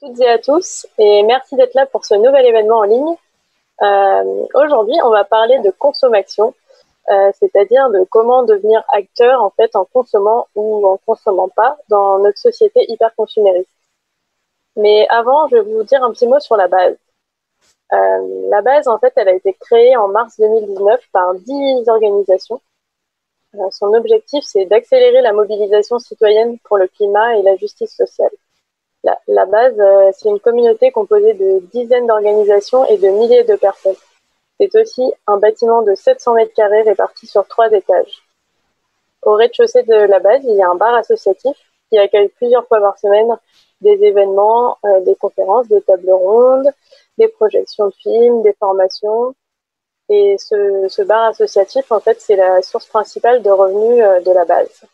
Toutes et à tous, et merci d'être là pour ce nouvel événement en ligne. Aujourd'hui, on va parler de consommation, c'est-à-dire de comment devenir acteur en fait en consommant ou en consommant pas dans notre société hyper consumériste. Mais avant, je vais vous dire un petit mot sur la base. La base, en fait, elle a été créée en mars 2019 par 10 organisations. Son objectif, c'est d'accélérer la mobilisation citoyenne pour le climat et la justice sociale. La base, c'est une communauté composée de dizaines d'organisations et de milliers de personnes. C'est aussi un bâtiment de 700 mètres carrés réparti sur 3 étages. Au rez-de-chaussée de la base, il y a un bar associatif qui accueille plusieurs fois par semaine des événements, des conférences, des tables rondes, des projections de films, des formations. Et ce bar associatif, en fait, c'est la source principale de revenus de la base.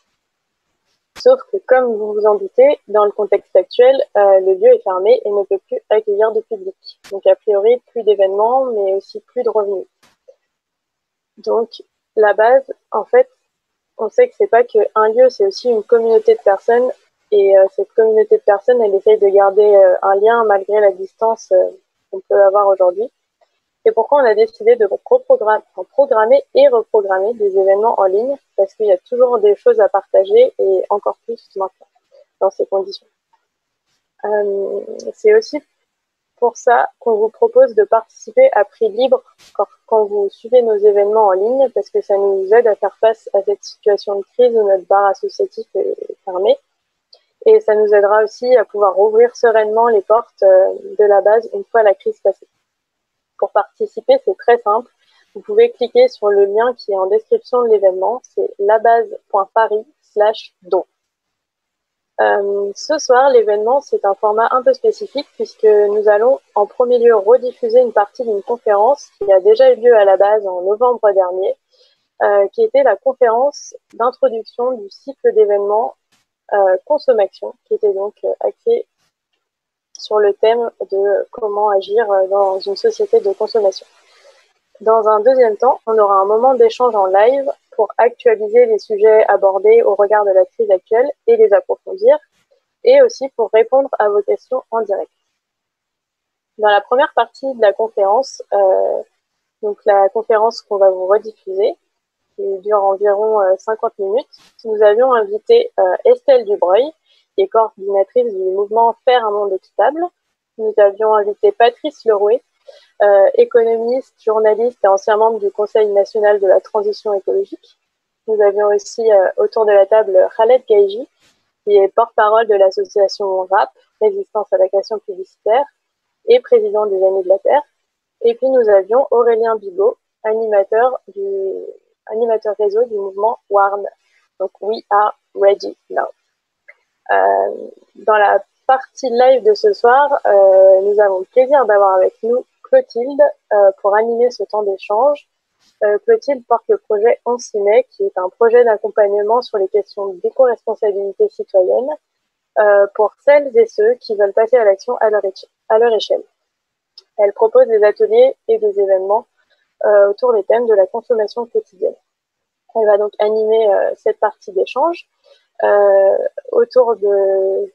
Sauf que, comme vous vous en doutez, dans le contexte actuel, le lieu est fermé et ne peut plus accueillir de public. Donc, a priori, plus d'événements, mais aussi plus de revenus. Donc, la base, en fait, on sait que c'est pas qu'un lieu, c'est aussi une communauté de personnes. Et cette communauté de personnes, elle essaye de garder un lien malgré la distance qu'on peut avoir aujourd'hui. C'est pourquoi on a décidé de programmer et reprogrammer des événements en ligne, parce qu'il y a toujours des choses à partager et encore plus maintenant, dans ces conditions. C'est aussi pour ça qu'on vous propose de participer à prix libre quand vous suivez nos événements en ligne, parce que ça nous aide à faire face à cette situation de crise où notre bar associatif est fermé. Et ça nous aidera aussi à pouvoir rouvrir sereinement les portes de la base une fois la crise passée. Pour participer, c'est très simple. Vous pouvez cliquer sur le lien qui est en description de l'événement. C'est labase.paris/don. Ce soir, l'événement, c'est un format un peu spécifique puisque nous allons en premier lieu rediffuser une partie d'une conférence qui a déjà eu lieu à la base en novembre dernier, qui était la conférence d'introduction du cycle d'événements consommation, qui était donc axée sur le thème de comment agir dans une société de consommation. Dans un deuxième temps, on aura un moment d'échange en live pour actualiser les sujets abordés au regard de la crise actuelle et les approfondir, et aussi pour répondre à vos questions en direct. Dans la première partie de la conférence, donc la conférence qu'on va vous rediffuser, qui dure environ 50 minutes, nous avions invité Estelle Dubreuil, qui est coordinatrice du mouvement Faire un monde équitable. Nous avions invité Patrice Lerouet, économiste, journaliste et ancien membre du Conseil national de la transition écologique. Nous avions aussi autour de la table Khaled Gaïji, qui est porte-parole de l'association RAP, Résistance à la création publicitaire, et président des Amis de la Terre. Et puis nous avions Aurélien Bigot, animateur réseau du mouvement WARN, donc We Are Ready Now. Dans la partie live de ce soir, nous avons le plaisir d'avoir avec nous Clotilde pour animer ce temps d'échange. Clotilde porte le projet On s'y met, qui est un projet d'accompagnement sur les questions d'éco-responsabilité citoyenne pour celles et ceux qui veulent passer à l'action à leur échelle. Elle propose des ateliers et des événements autour des thèmes de la consommation quotidienne. Elle va donc animer cette partie d'échange. Autour de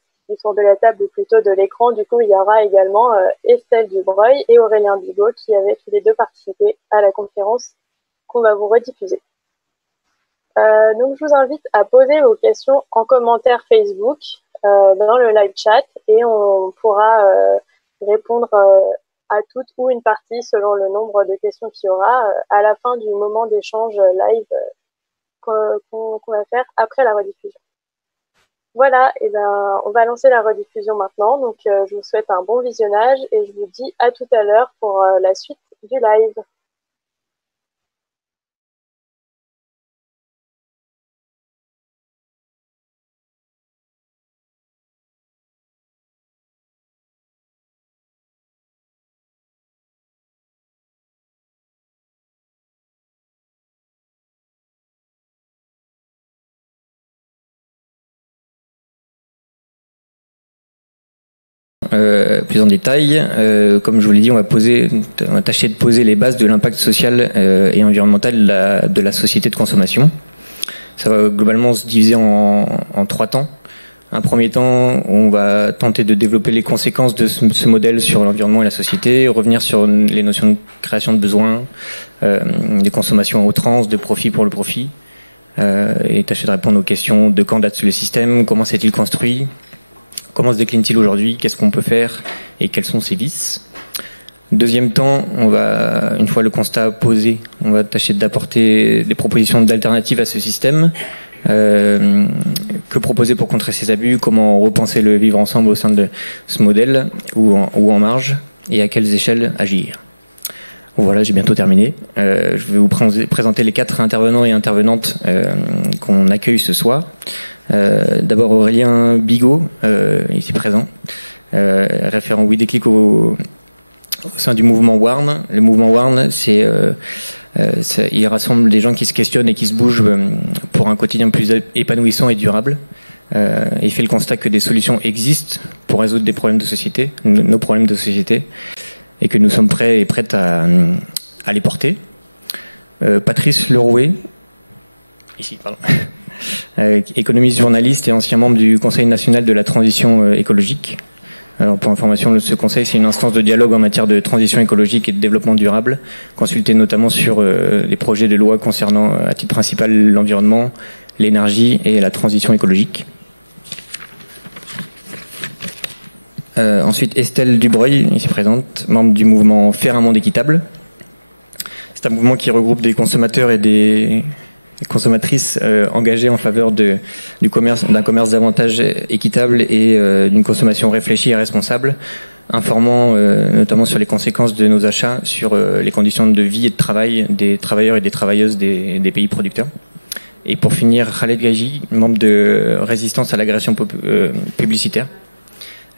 la table, ou plutôt de l'écran, du coup, il y aura également Estelle Dubreuil et Aurélien Bigot qui avaient tous les deux participé à la conférence qu'on va vous rediffuser. Donc, je vous invite à poser vos questions en commentaire Facebook dans le live chat et on pourra répondre à toute ou une partie selon le nombre de questions qu'il y aura à la fin du moment d'échange live qu'on va faire après la rediffusion. Voilà, et on va lancer la rediffusion maintenant. Donc, je vous souhaite un bon visionnage et je vous dis à tout à l'heure pour la suite du live. Plus en détail, comme je vous l'ai dit, on va tâcher de poser les bases de l'impact social et environnemental de la société de consommation. Ça va globalement se diviser en 3 temps. Un premier temps, on va tenter de développer les conséquences de ce modèle sur l'environnement et la société, revenir sur les notions de création de besoins, de consommation à outrance, de profit pour le profit, et tâcher de répondre aux questions de quand date le système, comment s'est-il construit, comment se décline-t-il aujourd'hui, qu'est-ce qu'on peut faire et quels sont ses vices. Deuxième temps, on va, une fois le constat posé, on va tâcher d'apporter des propositions d'alternatives à ce système. Que proposer pour contrer ces abus, comment repenser le vivre ensemble au sein de ce modèle ou en marge, et à quelles échelles agir. Voilà, j'ai bientôt terminé. Je vais vous présenter les 4 intervenants et intervenantes qu'on accueille ce soir. D'abord Aurélien Bigot, ici présent, référent WeDéclic au sein du mouvement WARN. Le mouvement WARN, il rassemble des gens qui se questionnent et qui se bougent pour un quotidien plus épanouissant et durable. Il fait le constat que des solutions existent pour résoudre des problèmes de société, nos problèmes de société, et que nous sommes prêts et prêtes à les porter. Patrice Lerouet, ici, pardon, économiste, journaliste et ancien membre du Conseil national de la transition écologique. Alors pour information, ce conseil, c'est une instance de dialogue en matière de transition écologique et de développement durable, consulté notamment sur les projets de loi concernant à titre principal l'environnement, l'énergie et la transition écologique. Ensuite, Estelle Dubreuil, ici présente, membre du mouvement Faire un monde équitable. C'est un mouvement qui regroupe des consommateurs et des consommatrices engagées en faveur d'un commerce davantage équitable et d'une consommation réfléchie et responsable, informant notamment sur les conséquences de nos achats sur les conditions de vie et de travail des travailleurs et des travailleuses des pays producteurs. Et pour finir, Khaled Gaji, membre de Résistance à l'agression publicitaire.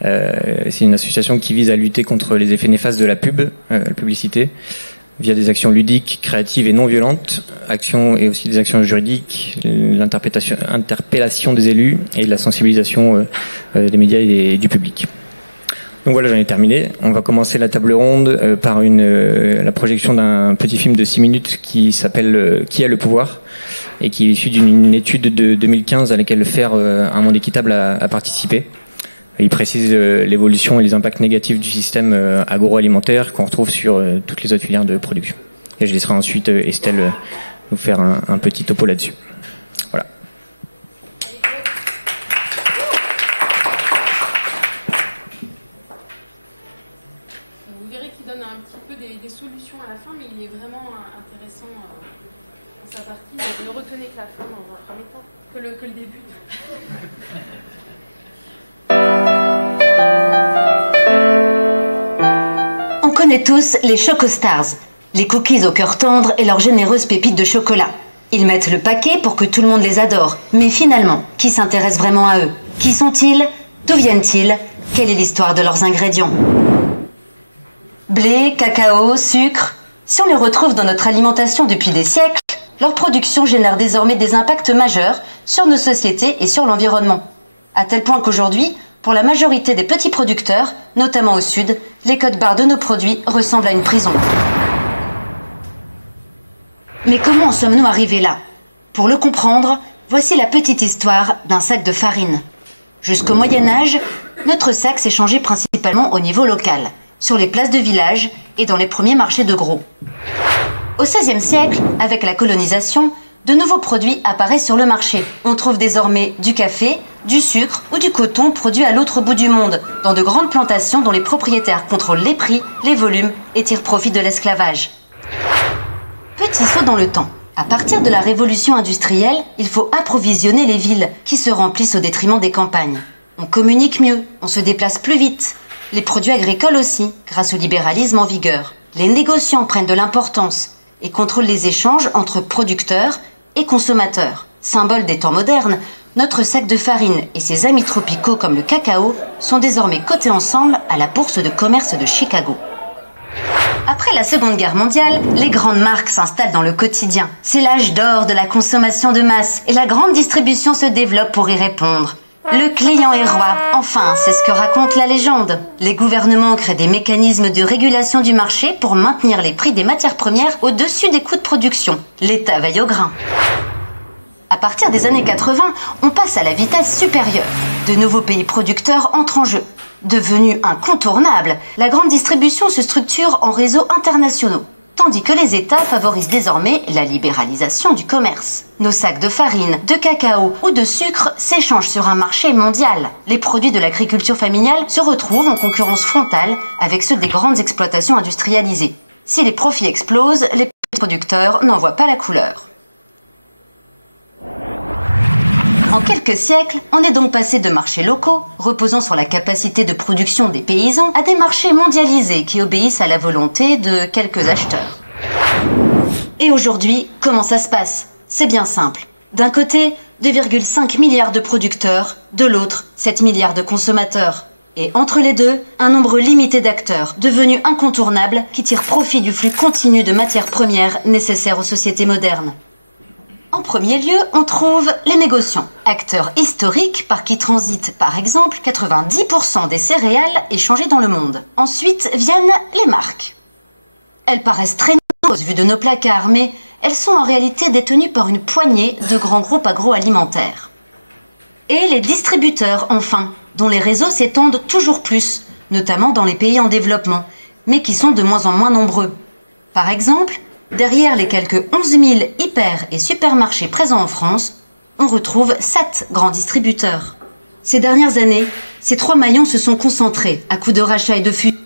C'est une association qui vise à lutter contre les effets néfastes de la publicité, via des actions ludiques, créatives et non violentes, actions et aussi des actions juridiques, l'interpellation des élus et la sensibilisation des médias et du public. Donc voilà, j'en ai terminé. On va commencer la table ronde par la projection d'un petit film de 6 minutes qui s'appelle Qui a le pouvoir et qui est issu d'une étude de 2015 à laquelle Faire un monde équitable a participé. Il précise l'évolution et les impacts négatifs du système agroalimentaire qu'on retrouve sur toutes les autres filières de production. Et je laisserai ensuite Estelle nous faire un petit topo là-dessus. Voilà. Vous verrez qu'il donne un petit peu des solutions à la fin, mais il est vraiment intéressant dans sa partie. Ne retenez que la fin dans un premier temps, que le début. On connaît tous les Chocostars, les cookies au cœur tendre et leurs généreuses pépites de chocolat. Ils mettent le paquet pour que tout le monde les adore. Mais finalement, qui s'intéresse vraiment à eux? Qui sont-ils? D'où viennent-ils? Quelle est l'histoire de leurs ingrédients? Blé, cacao, sucre. Si on les retrouve dans notre alimentation depuis des siècles, leur production génère désormais des impacts majeurs sur nos sociétés et sur l'environnement. À tel point qu'aujourd'hui, pour la majorité des petits producteurs, notamment au sud, les codes-barres de nos produits ressemblent à une prison. Mais comment en sommes-nous arrivés là? Pour le comprendre, voici la petite histoire d'un sac de farine. Jusqu'au Moyen-Âge, notre sac s'échangeait principalement au niveau local, sur les places de village et dans les premiers marchés de gros. Au XVIe siècle, avec la colonisation, de nouveaux produits apparaissent sur le marché. On trouve désormais du café, du sucre ou du coton produits à l'autre bout du monde, dans de grandes plantations dont les propriétaires contrôlent les prix, les volumes et tirent profit de l'esclavage. Petit saut dans le temps. À partir de la révolution industrielle, il faut approvisionner les villes, qui se remplissent au détriment des campagnes. On communique mieux, on se déplace plus vite. Les produits agricoles aussi, grâce au libéralisme en vigueur. Les négociants prennent de l'importance et contrôlent les échanges entre producteurs et consommateurs. Symbole des temps modernes, notre sac de farine et ses amis tropicaux comme le cacao sont désormais cotés ensemble à la bourse de commerce de Chicago. Après la Seconde Guerre mondiale, les grandes marques s'installent dans le quotidien. C'est l'âge d'or de la consommation de masse et la grande distribution se développe pour y répondre. Le client est roi, enfin, c'est ce que raconte la légende. Les gouvernements créent des mécanismes de régulation du marché pour maintenir les prix des matières premières au-dessus des coûts de production. L'État veille au grain. À partir des années 80, on passe à la vitesse supérieure. De nouveaux pays producteurs entrent en jeu. Devenue incontournable, la grande distribution se structure en réseaux internationaux, tandis que les États favorisent désormais la libéralisation du commerce. Nos sacs de farine, de cacao ou de sucre s'échangent sur un marché mondial. Les produits de l'agriculture familiale se retrouvent en concurrence frontale avec ceux des grandes exploitations industrialisées. Si les profits explosent, les petits producteurs n'en voient pas la couleur. En quelques siècles, on est donc passé de marchés locaux, reposant sur la capacité de production des paysans, à des marchés mondialisés qui obéissent à la volonté de quelques acheteurs. Et aujourd'hui, comment ça se passe? C'est bien simple. D'un côté, 2,5 milliards de producteurs, de l'autre, 7 milliards de consommateurs. Et entre les deux, un nombre limité d'acteurs, devenus incontournables, qui tirent profit du flux continu de matières premières nécessaires aux sociétés modernes. En premier lieu, on trouve les négociants, acteurs historiques par qui transitent par exemple 90% des céréales échangées dans le monde. Ensuite viennent les marques. Elles paraissent très nombreuses vues de nos placards, mais elles sont en réalité détenues par une poignée de grands groupes agroalimentaires. Et les distributeurs, enfin, dont les réseaux s'étendent toujours plus, notamment dans les pays en développement, mais qui sont de moins en moins nombreux. Par exemple, derrière les quelques 11 000 hyper et supermarchés présents en France, on retrouve 7 grands distributeurs. Ces dernières années, ces 3 maillons se sont concentrés à coups de rachats et de fusions.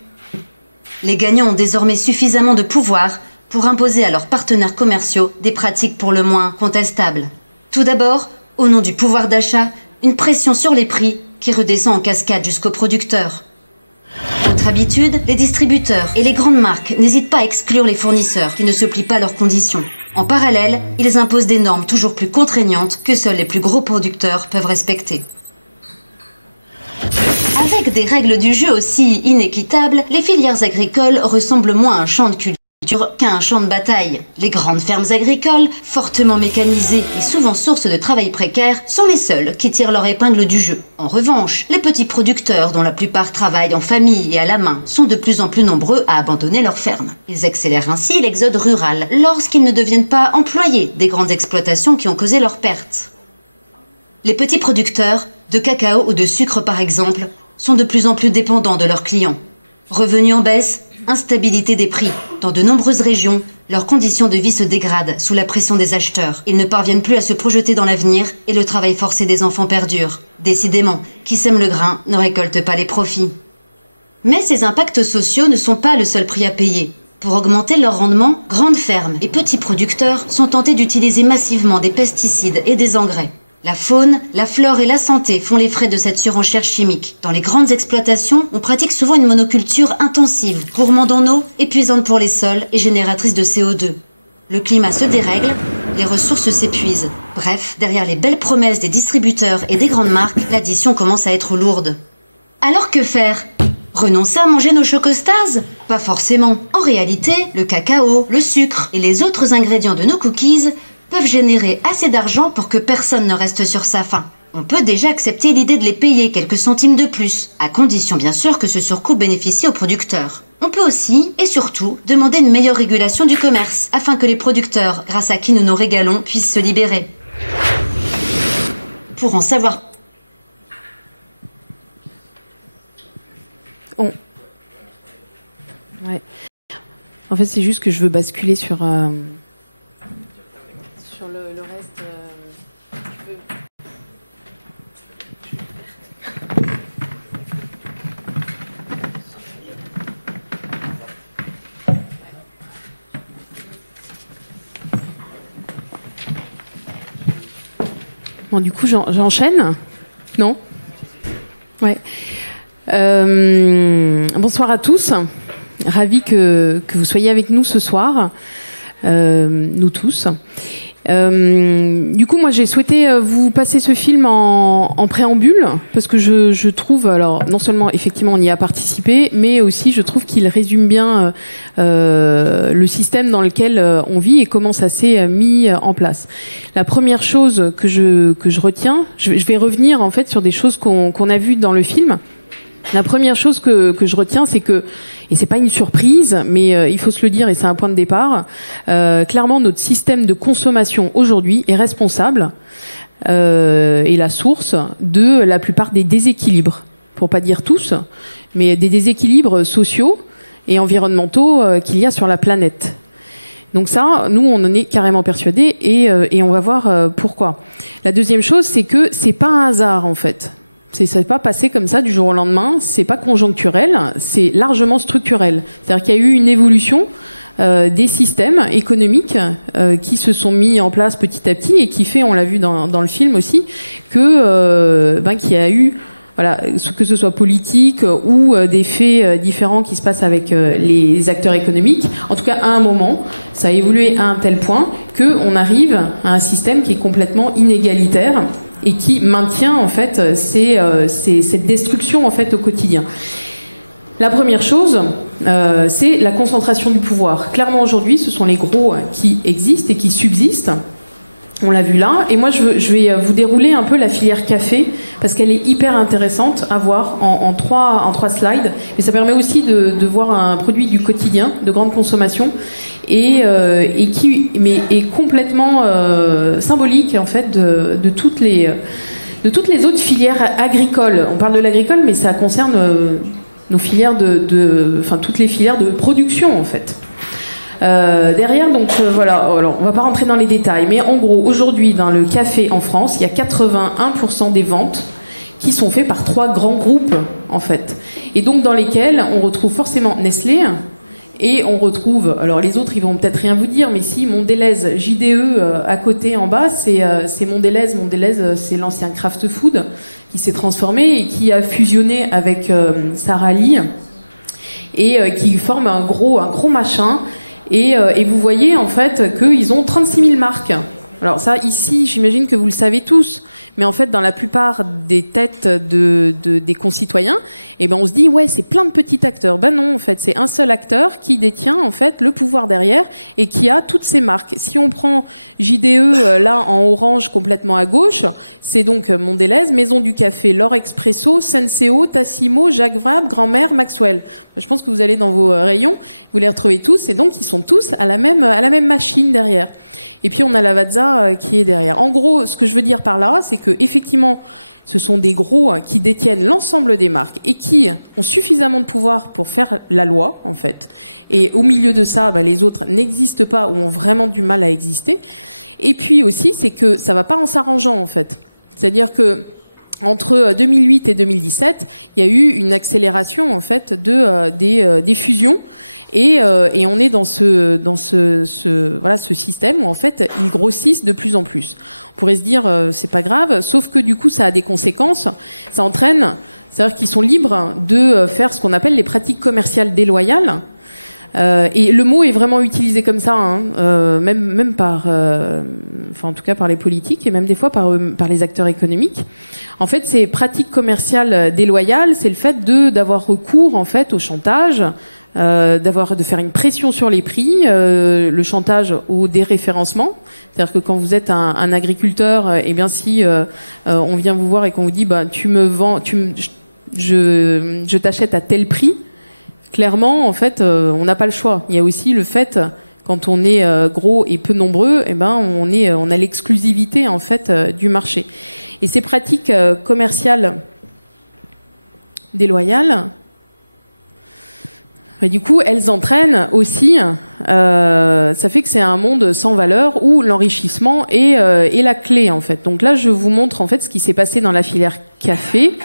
Les gagnants ont désormais suffisamment de pouvoir pour imposer à leurs partenaires commerciaux des pratiques pour le moins contestables. Tout d'abord, au nom du pouvoir d'achat, une pression sur les prix qui redescend en cascade jusqu'aux producteurs. Autre habitude, les distributeurs et les grandes marques n'hésitent pas à exclure les fournisseurs qui ne se plient pas à leurs conditions. En parallèle, ils imposent des normes toujours plus contraignantes que seuls les plus gros producteurs peuvent respecter. Avec des règles du jeu aussi inéquitables, les filières agricoles ressemblent moins à un champ de culture qu'à un champ de bataille. Les grandes fermes agricoles, fortement mécanisées et souvent source de travail précaire, sont les seules qui tirent leur épingle du jeu. En revanche, les petits producteurs, dont la plupart travaillent en famille et à la main, sont de plus en plus nombreux à abandonner leurs fermes. Ils accélèrent ainsi l'exode rural, lorsqu'ils ne deviennent pas employés des grandes exploitations qui ont causé leurs pertes. Les petits producteurs, de cacao ou de sucre par exemple, sont de plus en plus dépendants de leurs clients. Revenus en baisse, instabilité des prix. Dans de nombreuses régions, leurs conditions de vie se dégradent sous la pression des acheteurs. Ils ne parviennent plus à se projeter dans l'avenir et le travail forcé des enfants perdure. Décidément, qui sème le grain ne récolte pas les profits. Mais ces impacts sociaux ne sont pas le seul prix à payer. Pour augmenter leur rendement, grandes fermes et petits producteurs sont tentés d'utiliser massivement des pesticides et des engrais. La faune, la flore et la santé font les frais de cette surenchère chimique. Dans les grandes exploitations, on pratique souvent une monoculture intensive, gourmande en eau, épuisante pour les sols et génératrice de CO2. Le climat se dérègle, les ressources s'épuisent. Bref, derrière les belles promesses des distributeurs et des grandes marques, l'addition commence à être lourde. Alors que faire ? Renoncer à manger nos chocostars ? Pas forcément. En réalité, le cacao, le sucre et les autres ingrédients de nos cookies peuvent générer assez d'argent pour que personne ne reste sur sa faim. On peut déjà accepter l'idée de les payer quelques centimes de plus, à condition bien sûr que ce surcoût bénéficie aux producteurs. On peut aussi, et surtout, demander une meilleure régulation du commerce, afin que les producteurs, grâce à qui nous nous régalons, puissent se libérer. Pour en savoir... Ouais. En fait, c'est juste que je veux basculer sur le reste. Bon, du coup, j'enchaîne. Non ? Ouais. Bonsoir à tous. Ravi que vous soyez avec nous ce soir, nous tous. Du coup, moi, j'ai souhaité vous passer ce film en préambule, parce que je trouve, alors, non seulement, effectivement, on y a participé, mais aussi, je trouve qu'il résume bien le système dans lequel on vit et comment ça s'est mis en place. La première chose que je retiens, je vais revenir, en fait, sur des choses qu'on a vues dans le film, La première chose que je retiens, c'est que, et c'est pas une surprise, mais il faut se le dire, et c'est un point de départ, clairement notre système de consommation aujourd'hui est responsable et la source de la plupart des déséquilibres, pour pas dire tous, mais des déséquilibres sociaux et environnementaux qu'il y a sur la planète. Donc ça, nous, on en est carrément persuadés et on va voir pourquoi. La deuxième chose, c'est que c'est pas un hasard, en fait. C'est pas passé comme ça du jour au lendemain, c'est pas conjoncturel, c'est largement structurel. C'est-à-dire qu'il y a eu une évolution des systèmes économiques qui se sont mis en place petit à petit et qui fait, on l'a vu dans le film aussi, que qu'il y a eu, voilà, que ce soit politique ou des faits différents qui se passent avec les acteurs économiques. En tout cas, à un moment, ça a évolué à un tel point qu'on arrive à un système qui est complètement inégalitaire et qui maintient en fait cette destruction en fait au quotidien. La première chose, c'est la concentration du pouvoir. Clairement aujourd'hui, ce sont les gros qui existent et qui subsistent. On l'a vu là. Et moi, je vais vous dérouler un peu la filière café parce qu'elle est hyper intéressante à voir en trois slides. Mais ça permet aussi de voir un produit du quotidien, de grande consommation, et qui est complètement symbolique en fait de toutes les autres filières agricoles. On parle de l'agricole, mais ça concerne nos filières enfin toutes les filières de production en fait. Derrière, donc voilà, alors, on va pas rentrer dans les détails, mais en gros, aujourd'hui, dans le café en France, il y a 81% des ventes qui sont faites par 3 grands groupes, en fait. Et donc, dans lesquels on retrouve forcément Nestlé, et on retrouve, alors les autres, ils vont peut-être rien vous dire, mais si, Mondelez, JDE, à côté, en bas, c'est Mondelez. Mondelez, c'est l'ancien Kraft Food, qui s'est transformé et qui a fusionné avec Sara Lee, et qui forme un gros machin. Et vous voyez en fait qu'ils ont 36 000 marques. Alors ça, ici, j'imagine que vous le savez tous, mais en fait, dans la plupart des têtes des concitoyens, eh ben, on se dit, ouais, c'est plein de petits acteurs. Ben non, en fait, c'est un seul acteur qui détient en fait le pouvoir derrière et qui a toutes ces marques. Si on prend JDE, là, en orange, complètement à gauche, c'est donc Mondelez, Maison du Café, L'Or Expresso, Senseo, Tassimo, Jacques Vabre, Grand-Mère, Maxwell. Je pense que vous allez dans vos rayons, vous les retrouvez tous, et donc ils sont tous à la même machine derrière. Et puis on a Lavazza qui est derrière. En gros, ce que je veux dire par là, c'est que effectivement, ce sont des gros qui détiennent l'ensemble des marques et qui ont suffisamment de pouvoir pour faire la loi, en fait. Et au milieu de ça, les autres n'existent pas ou ont vraiment du mal à exister. Et puis aussi, c'est que ça va pas en s'arrangeant, en fait. C'est-à-dire que entre 2008 et 2017, il y a eu une accélération, en fait, des fusions. Et on est dans ce système où en fait ils grossissent de plus en plus. On pourrait se dire c'est pas grave, sauf que du coup ça a des conséquences. Ça entraîne, c'est-à-dire qu'ils sont libres de faire ce qu'on appelle les pratiques commerciales déloyales. Et le mot est vraiment utilisé comme ça, même par, en tout cas par les politiques et même des fois par les acteurs économiques. En fait, ces pratiques commerciales déloyales, c'est le fait d'avoir recours en fait au chantage. De faire une pression sur les prix, le chantage au déréférencement, c'est-à-dire que quand vous êtes un agriculteur, eh bien si on vient vous voir et qu'on vous dit tu me vends, je t'achète à tel prix, clairement en fait on n'a pas le choix. Il y a aussi le fait quand on est gros et peu nombreux, eh ben on a l'exclusivité en fait du marché. Et ces pratiques commerciales déloyales, du coup, elles entraînent aussi, ça fait que c'est un monde sans valeur où l'enrichissement est la clé en fait. Donc là, je vous montre en fait ce qui s'est passé dans la filière café.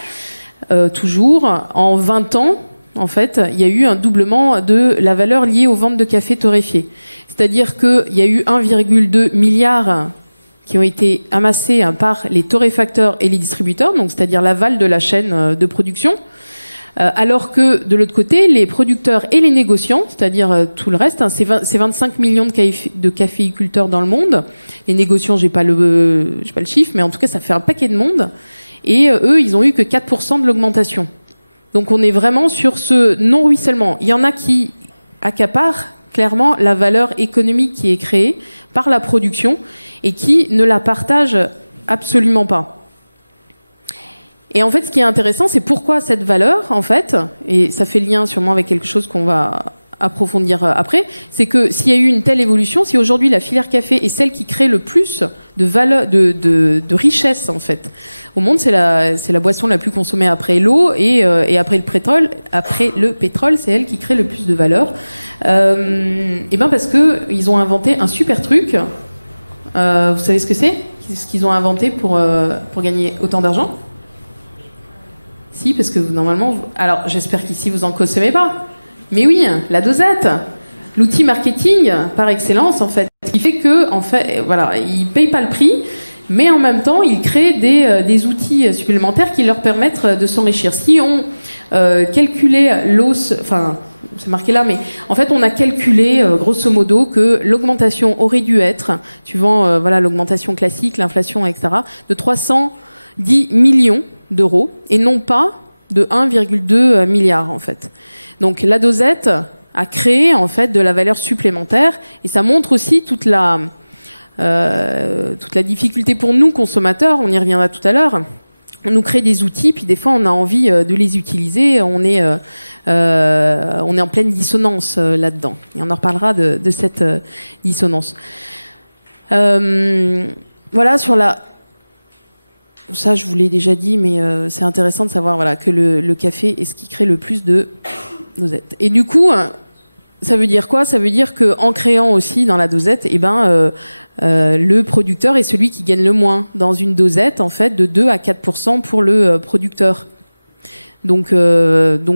Toujours, en 20 ans, en fait, il y a eu un doublement de la valeur liée aux ventes de café torréfié. C'est-à-dire qu'il y a eu 1,2 milliard qui ont été amassés par les torréfacteurs et les distributeurs, donc c'est-à-dire l'aval de la chaîne de production. Alors que de l'autre côté, les producteurs et les négociants, c'est-à-dire tout le reste, c'est 25 millions de caféiculteurs dans le monde. Les négociants, j'ai pas le chiffre, mais en tout cas, ça fait un paquet de monde. Et eux, ils ont eu que 4% de l'augmentation. Donc on est vraiment sur ce non-ruissellement. Il y en a qui accaparent clairement la valeur économique qui est créée par la production et qui ne la partagent absolument pas. Et en fait, ce qui est intéressant, c'est pourquoi cette valeur, en fait, et ça fait lien sûrement avec quelque chose qu'on va approfondir après, c'est que s'il y a eu une telle évolution, si aujourd'hui la filière café est celle qui crée le plus de valeur, de richesse en fait au monde, c'est la boisson la plus consommée après l'eau et après le pétrole. Après le pétrole, c'est elle qui crée le plus de valeur. Et ben parce que ils ont inventé un super truc. Vous savez ce que c'est? Ce qu'ils ont inventé pour gagner autant d'argent? Si, parce que normalement, alors j'espère qu'ici vous en consommez pas. Mais oui, la dosette, l'outil marketing par excellence en fait, qui fait que en fait, voilà, ils payent pas le prix, mais en même temps, ils créent des outils supplémentaires qui leur permettent de s'enrichir. Si on calculait l'os, enfin, c'est marqué là, mais en fait, on a calculé grosso modo que l'augmentation aurait dû être, suivant voilà l'augmentation classique, l'inflation, etc., de 310 millions d'euros et non pas de 1,2 milliard en fait. Donc la dosette a créé en fait de la valeur supplémentaire et ça montre aussi toute la difficulté pour nous consommateurs. On y reviendra tout à l'heure. On nous crée des outils puis des fois on a envie de les utiliser. On est en pleine dissonance là-dedans. Et on en reparlera de cette dissonance. Voilà sur la. Ça, je vous l'ai déjà dit, mais c'est intéressant de savoir voilà, que le café est ce qui crée le plus de dosette. Et du coup, ça veut dire quoi? Ça veut dire qu'en créant aussi dans la dosette, eh ben, le producteur est celui qui gagne le moins dans une dosette, en fait, de 2 à 4% pour le producteur. Donc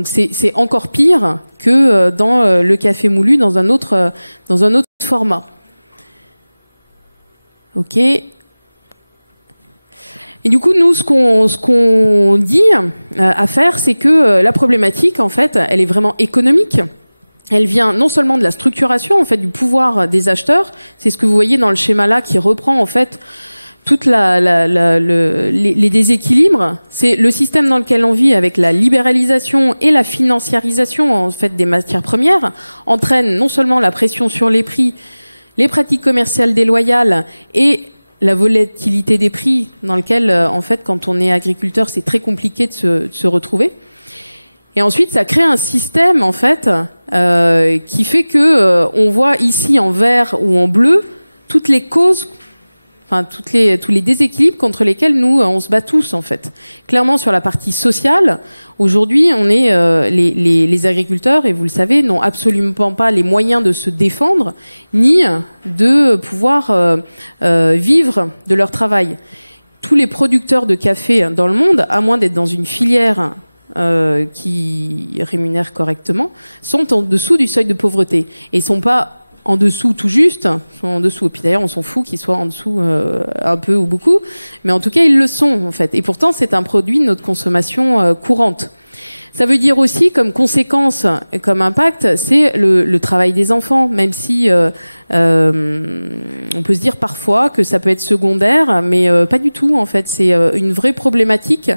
c'est encore pire que dans le café moulu dans un autre format. Ok. Et du coup, nous, ce qu'on dit à faire, c'est que la problématique, en fait, elle est vraiment économique. Elle vient non seulement de la structuration, en fait, du pouvoir des acheteurs. C'est ce que vous voyez dans le schéma là, qui reprend en fait toute les déséquilibres. C'est le système dans lequel on vit, avec la libéralisation et la financiarisation en fait des matières premières, entraîne non seulement la pression sur les prix, les pratiques commerciales déloyales et la volatilité des prix dans lequel, en fait, quand on est agriculteur, c'est très compliqué de se retrouver. Et ensuite, ça crée un système, en fait, qui fait que on voit ici en vert ou en bleu toutes les causes, enfin tous les déséquilibres contre lesquels nous on se bat tous, en fait. Clairement, sur la partie sociale, aujourd'hui, on est les agriculteurs, et vous le savez, n'ont absolument pas les moyens de se défendre ni de pouvoir vivre de leur travail. Tous les producteurs de café dans le monde, à moins d'être dans une filière qui rémunèrent correctement, sont en dessous du seuil de pauvreté et sont pas en dessous tout juste, sont en dessous. Et puis d'ailleurs, on s'en fout qu'ils soient en dessous un peu ou beaucoup, mais en tout cas, ils le sont en fait. Et pourtant, c'est un produit de notre consommation courante. Ça veut dire aussi, comme conséquence, comme impact, c'est le travail des enfants, même si on peut se dire parfois que ça peut être secondaire, mais pas du tout, en fait. C'est une vraie problématique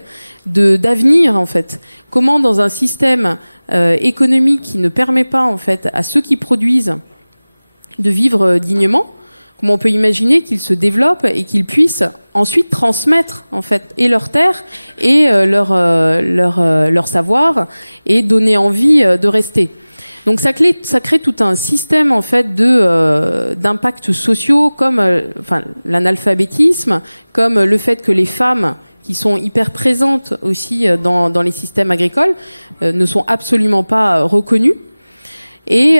d'avenir, en fait. Comment, dans un système économique qui ne permet pas, en fait, à ceux qui produisent de vivre dignement, comment on peut imaginer qu'ils se développent et qu'ils puissent ensuite transmettre en fait et leurs terres et leur savoir et donner envie de rester. Donc ça crée tout un système en fait d'impacts sociaux comme l'analphabétisme, comme le fait que les femmes qui sont hyper présentes aussi dans les systèmes agricoles ne sont absolument pas reconnues. Et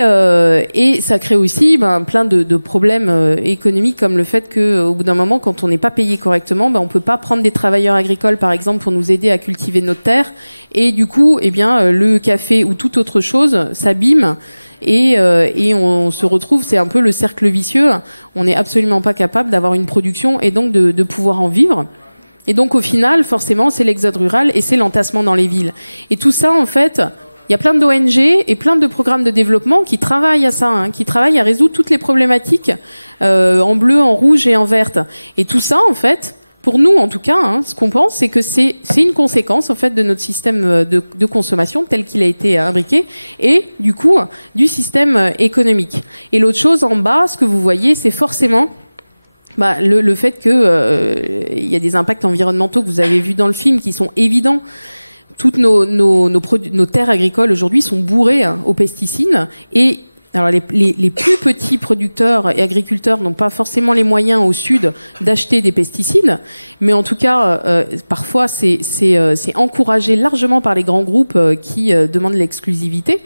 ça crée aussi plein de problèmes économiques, comme le fait qu'au bout d'un moment, quand on n'est pas payé correctement, on peut pas prendre des travailleurs agricoles, par exemple, pour nous aider à cultiver notre terre. Et du coup, le café ou toute autre chose s'abîme. Et on se retrouve, c'est un peu le cercle vicieux. On n'est absolument pas capable d'avoir une production et donc de pouvoir en vivre. Et donc, au final, forcément, c'est l'exode rural et c'est l'entassement dans les villes. Et tout ça, en fait, il y a plein d'ONG et plein de programmes de développement qui travaillent à ça, qui travaillent à résoudre toutes les problématiques en bleu, en rouge et en verte. Et tout ça, en fait, pour nous, en tout cas, ce qu'on pense, c'est que c'est une conséquence, en fait, de notre système de consommation tel qu'il a été imbriqué et, du coup, du système économique. Et l'autre chose, en bas, ce que vous voyez, c'est forcément Le fait que il y a des impacts environnementaux que vous avez vus dans le film qui sont évidents. Toutes nos terres agricoles aujourd'hui sont bourrées aux pesticides et alors les plus petits producteurs et agriculteurs n'ont pas forcément les moyens au sud d'acheter des pesticides, mais en tout cas parfois c'est encouragé largement par les grands groupes qui demandent l'exclusivité.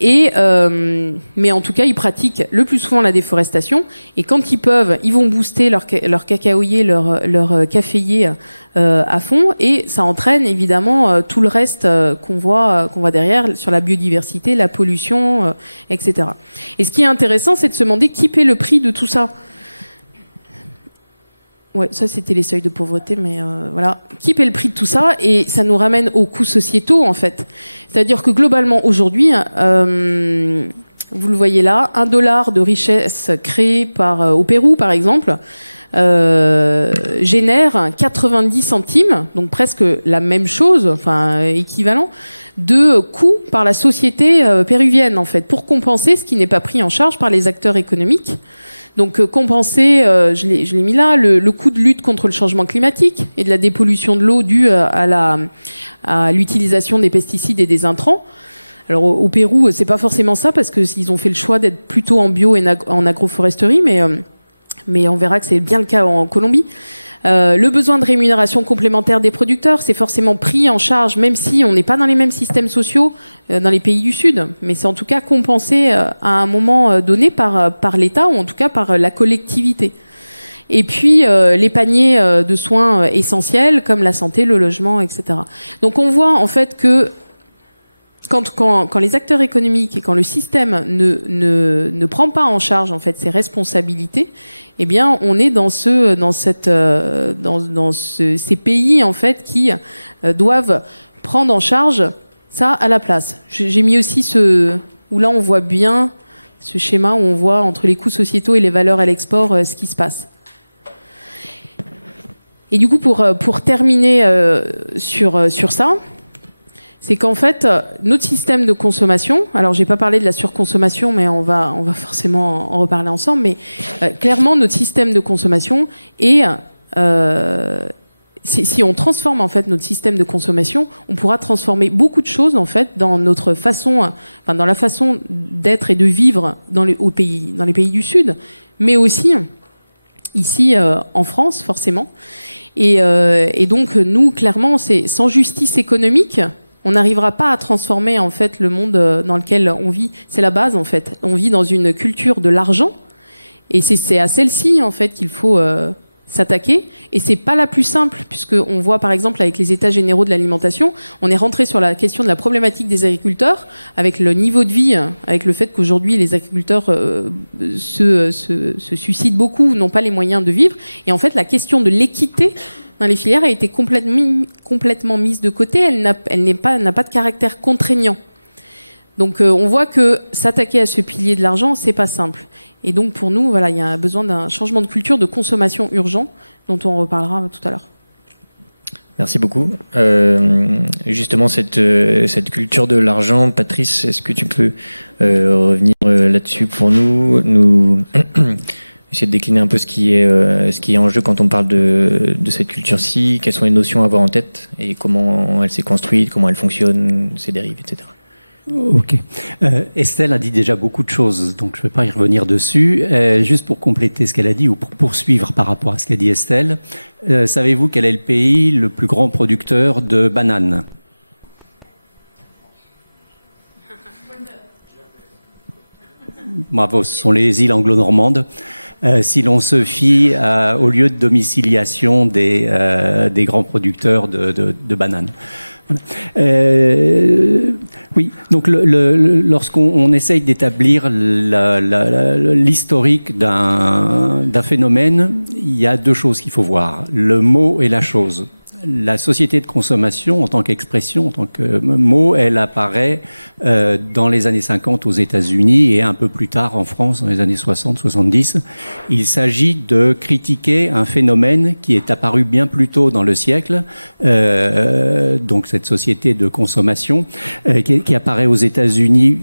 Mais en tout cas, ils pratiquent le plus souvent la déforestation. Et quand ils peuvent, ils vont booster leur cacaoyer, leur caféier à fond. Et ça entraîne évidemment tout le reste qu'on voit derrière sur la biodiversité, la pollution, etc. Et ce qui est intéressant, c'est de se demander qui paie le prix de tout ça. Ouais, ça c'était les seuils de pauvreté, mais voilà. Qui paie le prix de tout ça? Et ça nous ramène aux coûts sociétaux, en fait. C'est-à-dire que globalement, aujourd'hui, vous le voyez là, $1 de richesse créée au Pérou, par exemple, génère 90 centimes, donc presque la même chose, enfin équivalent, de coûts par la société péruvienne, en fait, pour compenser ce qui n'est pas pris en charge par les acteurs économiques. Donc compenser, je l'ai mis là, le coût de lutte contre le changement climatique et de la dépollution de l'eau due à l'utilisation des pesticides et des intrants. Alors au Pérou, c'est pas forcément ça parce que ils ont fait le choix d'être plutôt en bio et en agroforesterie, mais on verra que c'est bien le cas en Colombie. Le besoin de rémunération complémentaire des producteurs, c'est forcément pris en charge, même si on n'est pas dans les mêmes systèmes sociaux dans les pays du Sud, mais c'est en tout cas compensé à un moment donné par l'État ou en tout cas par la collectivité. Et puis les paniers de soins essentiels comme la santé, le logement, etc. Donc on voit en fait que quand les acteurs économiques et quand le système ne prend pas en charge en fait ses responsabilités, eh bien on est dans ces pays en fait qui doivent prendre en charge ça à la place. J'ai mis aussi où là on voit bien ce schéma où on voit entre les coûts sociétaux et les valeurs à l'export ce qui se passe. Et du coup pour terminer sur ça, c'est qu'en fait, notre système de consommation, alors j'ai pas parlé de la surconsommation, mais on va forcément en reparler ensemble, mais clairement, notre système de consommation est, si on transforme en fait notre système de consommation, on pourra transformer beaucoup de choses en fait dans notre façon, dans la façon d'être et de vivre dans les pays du Sud, mais aussi ici en France, forcément. Et donc nous, clairement, c'est sans justice économique. On n'arrivera pas à transformer en fait le monde dans lequel on vit. C'est la base en fait. On vit dans une culture de l'argent et c'est à celle-ci en fait qu'il faut s'attaquer. Et c'est pas la plus simple puisque on voit par exemple avec les états généraux de l'alimentation, on est rentré sur la question de la problématique des agriculteurs avec le niveau de vie, avec le fait qu'aujourd'hui les agriculteurs se suicident beaucoup, n'ont pas les moyens de vivre. Et en fait la question de l'équité dans les filières a été complètement mise de côté. Elle n'a pas de caractère contraignant. Donc on voit que s'attaquer à ce pilier de l'argent, c'est pas simple. Et donc pour nous, voilà, il y a besoin d'un changement de culture de consommation urgent, dont on reparlera tout à l'heure. Merci beaucoup. Justement, cette culture de l'argent, Patrice, est-ce que tu peux revenir là-dessus pour nous essayer de décliner un peu ce qui est en jeu quand on parle de cette culture-ci, quelles sont les notions à avoir en tête et comment elle s'est construite, comment elle fonctionne, ses dérives, etc. Ok. Estelle a dit déjà beaucoup de choses, donc je ne vais pas y revenir dessus. Juste pour compléter ce qu'elle a dit ou pour poursuivre par rapport à ce qu'a dit Estelle, savez-vous quel est le pays le plus grand producteur de bananes ? Bravo, ce sont les îles anglo-normandes. Si l'on se fie au lieu de domiciliation des grands producteurs de bananes. Oui, donc lorsqu'on essaye d'établir l'historique d'un phénomène, il y a deux choses qu'il faut voir, le mot et la chose. La société de consommation, en tant qu'expression, en tant que mot, elle apparaît dans les années 50 aux États-Unis et un peu plus tard en France, dans les années 60-70. Il s'agit de critiquer un phénomène qui est apparu bien plus tôt dans le siècle, donc cette société de consommation, qui apparaît aux États-Unis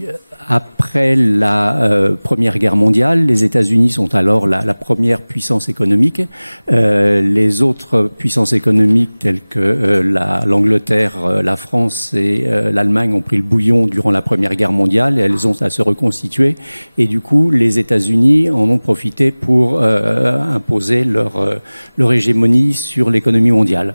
après la Première Guerre mondiale. Les États-Unis sont alors la première puissance économique. Les autres puissances économiques telles que l'Angleterre, la France et l'Allemagne ont pris le bouillon durant la Première Guerre mondiale et elles ont à se reconstituer. Et du coup, les États-Unis en ont profité pour imposer leur hégémonie sur l'économie mondiale.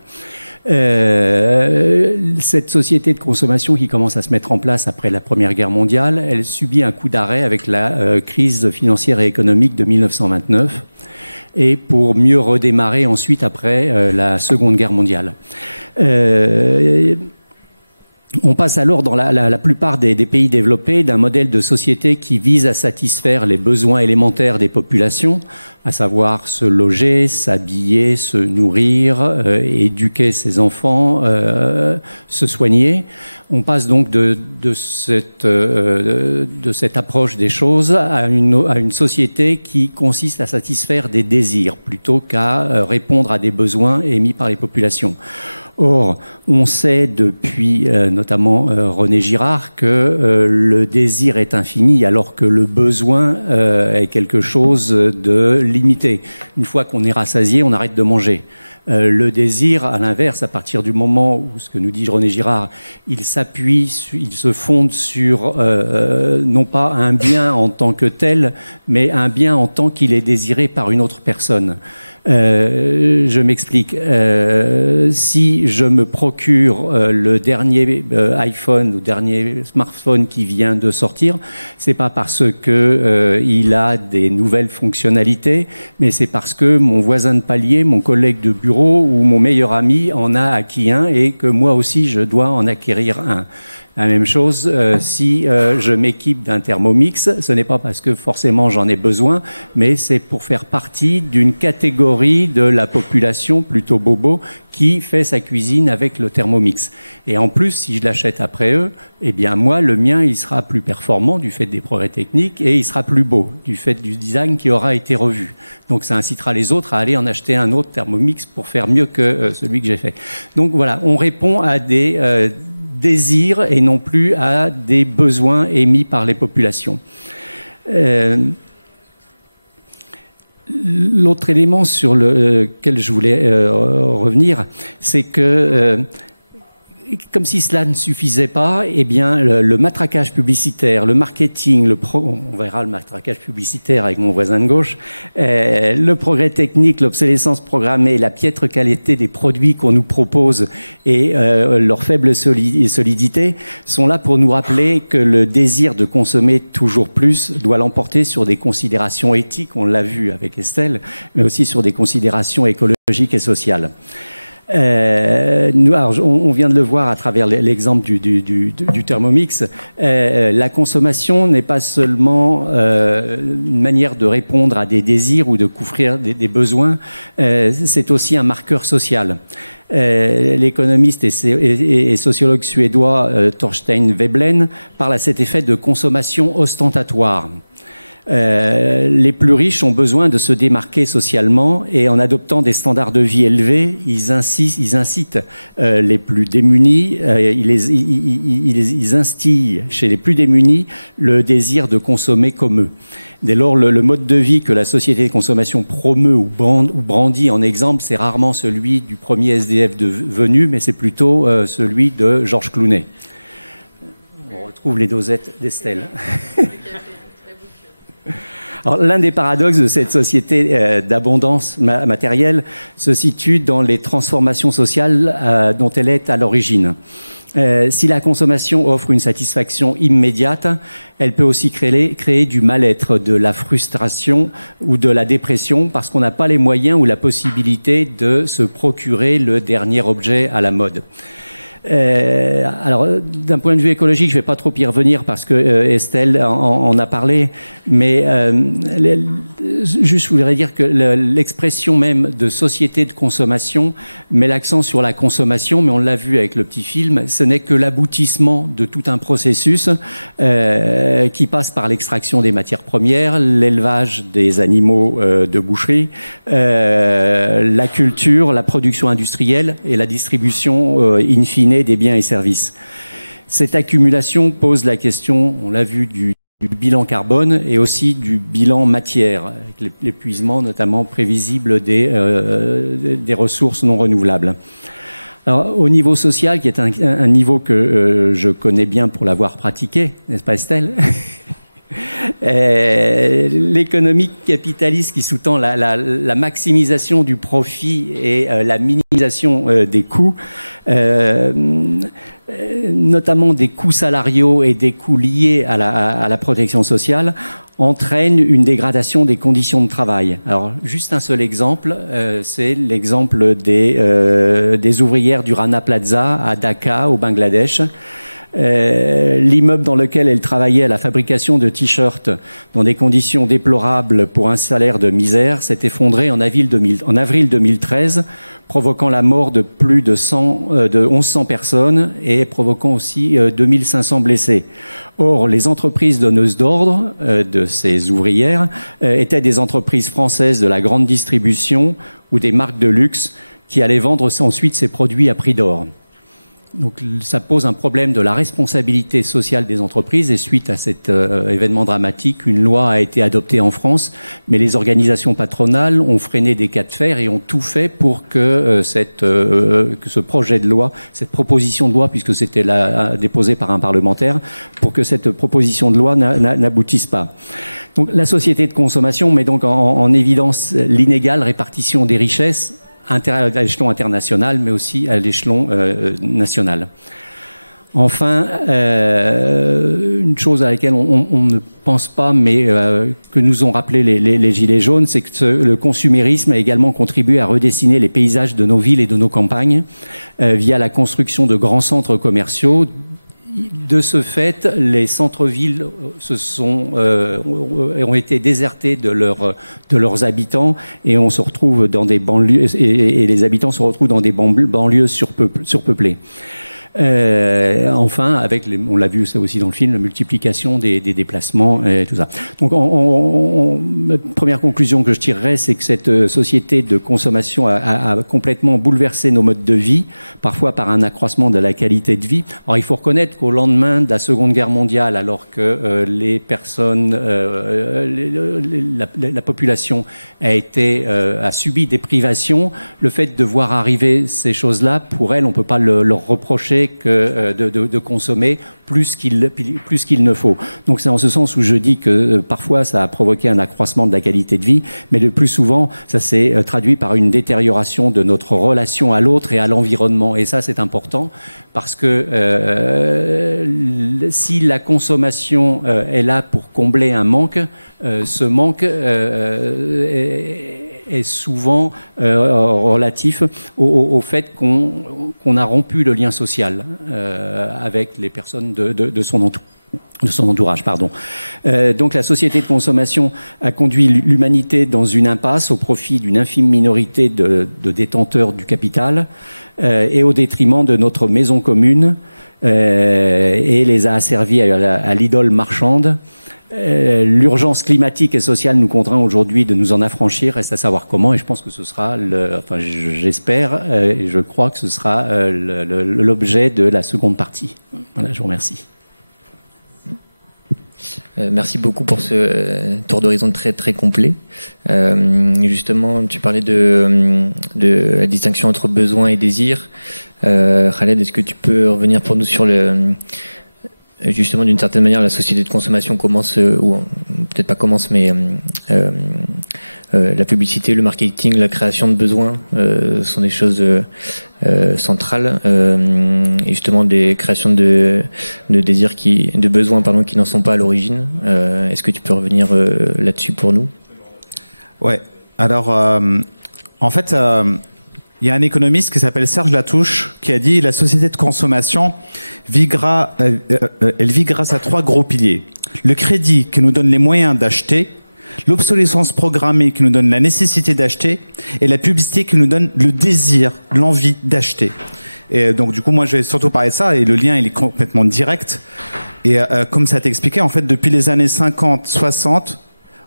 Cette société de consommation qui commence à se mettre en place après la Première Guerre mondiale, elle subit un coup d'arrêt avec la crise financière et économique de 1929 et pour mieux redémarrer ensuite après la Seconde Guerre mondiale. On passe alors dans la plupart des pays développés d'un modèle de société qui vise à satisfaire les besoins élémentaires des populations, à savoir se loger, s'habiller, se nourrir, éduquer ses enfants, se soigner. On passe donc de cette approche des choses à une société qui consiste à satisfaire des désirs plutôt qu'à répondre à des besoins émis par les populations. Or, on sait depuis notamment René Girard que le désir est infini alors que le besoin est quelque chose de limité. Une fois qu'on est rassasié, on arrête de manger. Le désir, à l'inverse, à partir du moment où, ce que nous dit René Girard, il se fonde sur non pas un bien en tant que tel, mais un bien en tant qu'il est désiré par une autre personne. Je m'explique. Si je me procure le dernier iPhone ou dernier smartphone qui vient de sortir, c'est pas parce que il a des nouvelles fonctionnalités, mais c'est parce que mon voisin de palier, mon collègue de bureau ou mon meilleur ami en a acquis un et que moi aussi je dois en acquérir un. La même chose, si je m'équipe d'un Thermomix, ce n'est pas parce que forcément j'en ai besoin, mais c'est pour faire partie d'une catégorie de la population plutôt bobo qui fait sa cuisine avec le Thermomix. Et en plus, si je l'achète après eux, eh bien moi, le mien, il sera plus performant du fait des progrès techniques et il sera plus beau du fait du design qui aura été revu. Donc ça incitera les autres à aller en acheter un autre Thermomix pour faire mieux que celui que j'ai fait. Donc voilà, on répond à des désirs et non plus à des besoins émis par les populations. L'autre élément sur lequel je voulais revenir, c'est que comme si cela ne suffisait pas, eh bien, le matraquage publicitaire, le marketing, on verra le matraquage publicitaire avec mon voisin de gauche, le progrès technique, l'obsolescence programmée, la piètre qualité des produits qu'on nous propose et leur faible solidité sont là pour nous rappeler que le désir de consommer toujours plus doit l'emporter sur des considérations éthiques, on l'a vu avec Estelle, mais aussi sur des considérations écologiques et sociales. Alors, on vient de le voir à travers l'exemple du Thermomix. La consommation n'est pas seulement une manière de répondre à des désirs ou de couvrir des besoins, c'est aussi un marqueur social. L'économiste et sociologue suédois Thorstein Veblen parle à cet effet de consommation ostentatoire. Les plus riches ont besoin de se démarquer socialement et en adoptant des standards de vie élevés, ils incitent les plus démunis, ils instillent chez les plus démunis le désir de consommer comme eux. Dès lors, le mode de vie que la société de consommation promeut ou brandit en exemple, c'est rarement celui du premier SDF venu, mais c'est plutôt celui de Georges Clooney. On retrouve les dosettes d'Estelle. Alors, l'un des paradoxes de cette société d'abondance matérielle se situe dans les transformations sociales dont elle est à l'origine. Si la consommation offre une satisfaction immédiate, elle peut aussi créer du mal-être, de la frustration ou de la dépression parce qu'on n'a pas les moyens ou la possibilité de se procurer le dernier objet à la mode. Alors, d'un point de vue écologique, je ne vais pas trop y revenir parce que Estelle en a parlé, mais juste je voudrais dire que l'expression même de société de consommation met l'accent sur la consommation, mais on l'a vu avec le petit film, ce n'est que l'aboutissement de tout un processus qui passe par l'extraction des matières premières, l'élevage des animaux de boucherie, la culture, la production industrielle et la distribution in fine des biens et services. Cette accumulation pose la question, on l'a vu, du bilan carbone et aussi du bilan matière, avec l'épuisement notamment prévisible des ressources non renouvelables. Alors, au niveau social, qui est un niveau que je connais bien pour l'avoir pratiqué, n'est-ce pas Estelle? L'économie capitaliste qui sous-tend la maximisation du profit et la minimisation des coûts, notamment des coûts salariaux et des coûts liés à la protection sociale, entraîne une dégradation des conditions de travail. Alors, juste un seul exemple, c'est l'exemple des ouvrières du Rana Plaza à Dhaka, au Bangladesh. L'immeuble dans lequel elle travaillait à la fabrication de t-shirts dans des conditions déplorables pour un salaire de misère s'est effondré en avril 2013, provoquant la mort de plus de 1100 personnes et provoquant aussi 2500 blessés. Or, les entreprises donneuses d'ordre de ces ouvrières étaient des entreprises françaises de la grande distribution ou des marques de luxe qui allaient vendre ensuite ces produits à prix d'or. Donc ça pose un problème de la responsabilité sociale des entreprises et suite à cet événement dramatique, une loi a été adoptée en France, mais les organisations patronales ont freiné des cas de fer et ont tout fait pour que ce projet de loi, cette proposition de loi, puisque c'était déposé par un parlementaire, pour que cette proposition de loi n'aboutisse pas. Donc la société de consommation met donc en évidence l'inégale répartition des richesses à l'échelon international, mais aussi à l'échelon national. Enfin, une chose à laquelle on ne pense pas, mais que nous ont rappelé les Gilets jaunes, c'est que le consumérisme a également contribué à redessiner les paysages de nos villes et de nos campagnes via la construction de grands centres commerciaux. De ce fait, les centres-villes ont été désertés de leurs habitants et on se retrouve dans des banlieues et les habitants se retrouvent dans des banlieues surpeuplées. Enfin, avec on l'a vu ça aussi dans le film, la multiplication des déplacements et tout ça. Donc, première conclusion que je tirerais, c'est que cette société de consommation a complètement bouleversé nos modes de vie, parfois par un accroissement de la qualité de vie. Alors, il faut reconnaître qu'au lendemain de la Seconde Guerre mondiale, alors que les personnes, la population a subi des privations, le fait de voir arriver ces choses-là, pour elles, on peut pas leur reprocher que de consommer plus qu'il ne faut. Donc c'est en ce sens où je dis que parfois ça a provoqué un accroissement de la qualité de vie, mais le plus souvent ça s'est traduit par une détérioration de notre relation à l'autre et à l'environnement. Et ça c'est important parce que si la consommation est là pour combler un manque, ce manque est souvent relatif au fait qu'on a rompu le lien social avec les personnes de son entourage. Donc la société de consommation a conduit l'humanité dans une impasse au profit d'une infime minorité de détenteurs du capital et au détriment de notre maison commune et les a asservis à l'idole marchande. L'urgence climatique et sociale nous contraint aujourd'hui de nous en affranchir, reste à savoir comment, et je pense que ce sera j'espère et je crois que ce sera l'objet de la seconde partie. Voilà, je vous remercie. Merci beaucoup pour ce tour d'horizon très très complet. Justement, tu parlais de la distinction entre besoin et désir. Khaled, est-ce que tu peux revenir pour nous sur justement, d'une certaine manière, la société de consommation commence, ou peut-être pas commence, mais la publicité, le marketing, la création de besoins sont des choses centrales, et justement des créations de désirs de besoins qui n'en sont pas à l'origine. Est-ce que tu peux revenir là-dessus pour nous? Ouais. Alors, en fait, il y a un économiste qui s'appelle Serge Latouche qui a dit la société de consommation elle vit grâce à 3 gros piliers. Le crédit qui nous donne les moyens d'acheter, l'obsolescence programmée qui nous donne la nécessité d'acheter et la publicité qui nous donne le désir, l'envie d'acheter. Et donc du coup, moi je vais surtout parler de ça et le lien il est complètement direct. Et comme ça t'a expliqué, en fait depuis les années 50, 60,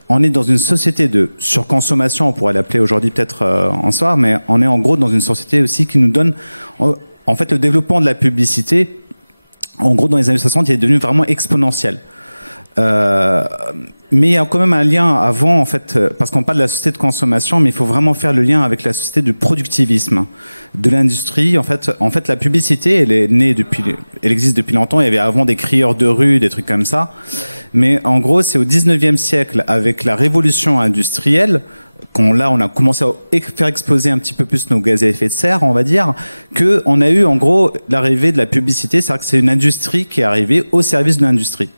on est dans une société de surconsommation, on pourrait l'appeler aujourd'hui peut-être en soir, mais on est en gros dans une société aussi qui nous donne, en fait, le développement de la publicité, en gros dans les années 60, il est devenu vraiment exponentiel. Mais il y a quand même un lien avant, en fait, parce qu'on parle de la société de consommation, mais il faut vraiment faire le lien avec la société du productivisme, de l'industrie. En fait, la publicité, elle existe depuis longtemps. Il y avait avant des crieurs de rue, des trucs comme ça. Mais en gros, c'est au 19e siècle, avec la révolution industrielle, on a commencé à faire exploser un petit peu plus nos gaz à effet de serre, on va dire, qu'on a eu en gros l'arrivée de la publicité, c'est-à-dire que c'est une industrie qui est arrivée au service de l'industrie.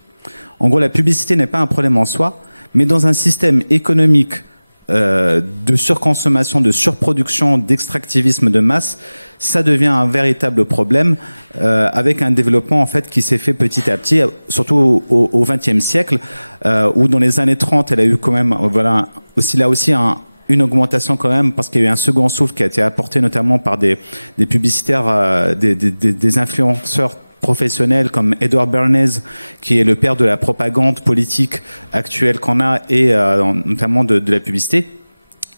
En gros, la publicité n'est pas un problème en soi, mais dans un système économique de surconsommation, de surproduction, d'extractivisme de masse, ça devient un véritable problème avec un développement en fait qui s'est fait petit à petit, surtout au XXe siècle, où dans les années 30, elle a eu quand même une augmentation quand même, parce qu'il y a eu un second souffle qui a été apporté notamment par des publicitaires, des influenceurs professionnels comme Edward Bernays, qui est le père de la propagande politique actuelle qu'on a, et notamment de la publicité,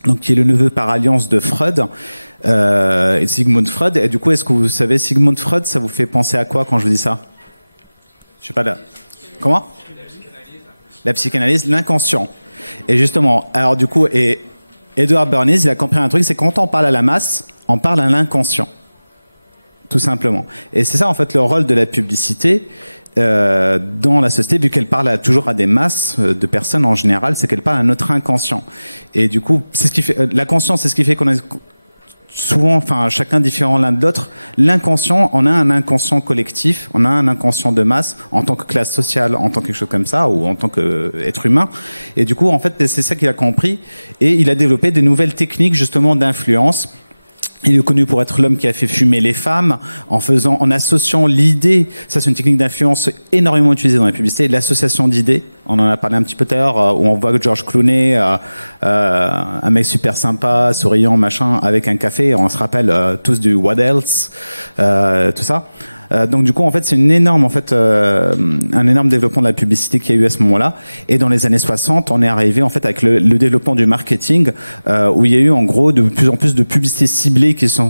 donc qui est le neveu par alliance de Freud, et Sigmund Freud. Et du coup, est-ce que vous savez, Sigmund Freud, ça vous fait penser à quoi quand je vous dis ça? Je sais pas là. Comment? La psychanalyse, l'inconscient. Et justement, alors du coup, et Edward Bernays, il a compris un truc, c'est quand on parle à la masse, on parle à l'inconscient. Tout simplement. Et c'est ça, en fait, le rôle de la publicité dans la société, vu qu'elle parle toujours à des masses de personnes en général, c'est qu'elle parle à notre inconscient. Et du coup, c'est ce qui fait, la conscience, c'est ce qui fait qu'on est souvent, enfin, chacun différent l'un de l'autre. L'inconscient, on a un inconscient collectif, on a un inconscient de masse, en tant que classe sociale, en tant que quelque chose comme ça, ou en tant qu'être humain. Et du coup, en fait, c'est ça qu'il a compris. Et il a développé des nouvelles techniques, justement, d'influence. Il est connu pour être l'homme qui a fait fumer les femmes en associant l'idée. Ça, c'est une technique d'influence énormément utilisée dans la publicité. L'association d'idées. On en a parlé un petit peu tout à l'heure, où on voit George Clooney, un mec super sympa, souriant, machin, avec un café. On se rappelle tous du What Else, tout ça. Donc du coup, en fait, c'est un énorme développement de la publicité qu'il y a eu à ce moment-là. Et dans les années 60, on est arrivé en fait avec le développement du marketing, où il y a eu en gros de plus en plus de publicités ciblées qui se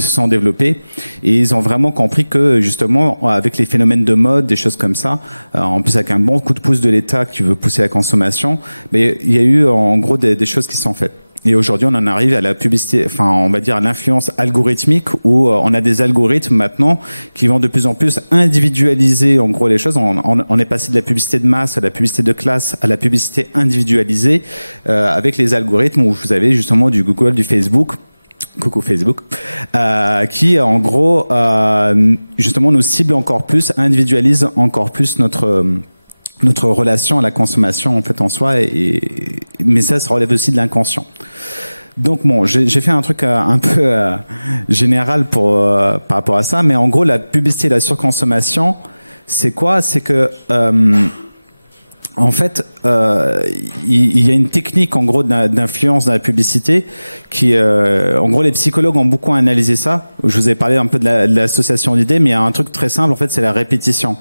sont développées. Et ils ont vraiment compris que justement, avec les phénomènes de mode, des choses comme ça, en plus avec un bon coup de pouce de l'État qui veut pousser la consommation, mais il y a eu en gros des choses qui sont faites. Et aujourd'hui, on en arrive à la publicité, enfin, on va dire à l'influence algorithmique, où on a des algorithmes maintenant qui vont de plus en plus individualiser, en gros, les choses. On est passé de la publicité de masse à la publicité de classe à la publicité individualisée, avec les algorithmes où vous avez justement du Google, du Facebook. Coucou Facebook, qui en gros, justement, nous cible encore plus, individualise encore plus notre relation à la consommation en fait en soi, mais ça relève aussi de l'inconscient. Donc bon, j'ai fait un truc un peu général par rapport à ça, mais en gros la publicité et la surconsommation, c'est quoi? C'est que en fait, il y a une technique en gros d'influence dans la publicité qui, en gros, les psychologues ont beaucoup analysé ça. Je vous ai parlé un peu de l'association d'idées, mais il y a un truc très simple en fait, c'est la répétition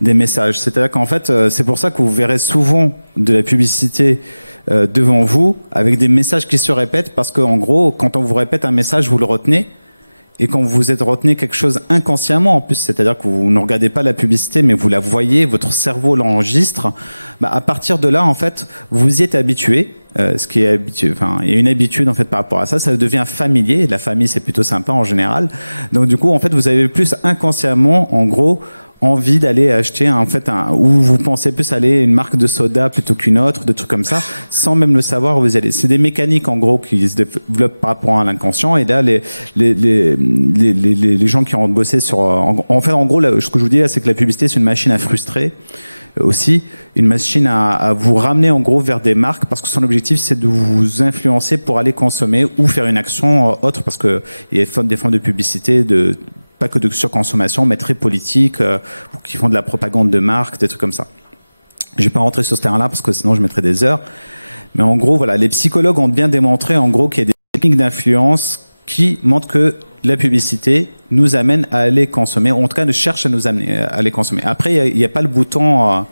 des messages. C'est-à-dire qu'en fait, c'est pour ça que vous verrez souvent de la publicité devant vous avec des messages qui se répètent, parce qu'en gros, quand on vous répète un message, vous le retenez. Et quand vous êtes retenu quelque chose inconsciemment, en plus, c'est-à-dire que vous ne regardez pas la publicité, mais vous la voyez, votre cerveau l'enregistre, bah, à partir de là, en fait, vous y êtes habitué. Ce qui est habitué, enfin, il y a une habitude en fait par rapport à ça. Ça devient familier. La famille, c'est plutôt sympa en général. Donc du coup, en fait, vous avez plus inconsciemment, en gros, envie d'aller acheter ou vous pensez plus aller une marque de soda plutôt qu'une autre, des trucs comme ça, sans même le savoir où vous allez. C'est des mécaniques en gros qui se développent par rapport à l'inconscient. Et là, les gens qui ont bossé sur, en fait, en gros, ce que je vous dis là, c'est que la publicité, c'est une machine à frustrer. Aussi une machine à vous ramener en gros vers des marques, parce que son objectif c'est de vous influencer pour aller consommer ou faire une action autre, parce que il y a des formes de publicité pas que de surconsommation, mais très politique, qui font de la propagande de marque, des trucs comme ça. Je vais pas rentrer sur ce terrain-là parce que sinon je mettrais des heures. Mais en gros, voilà, les psychologues ont bien démontré en gros qu'il y a des techniques d'influence qui montrent que la publicité nous amène à aller consommer, ou en tout cas ne cherche à nous amener à aller consommer. Après, il n'y a pas le bouton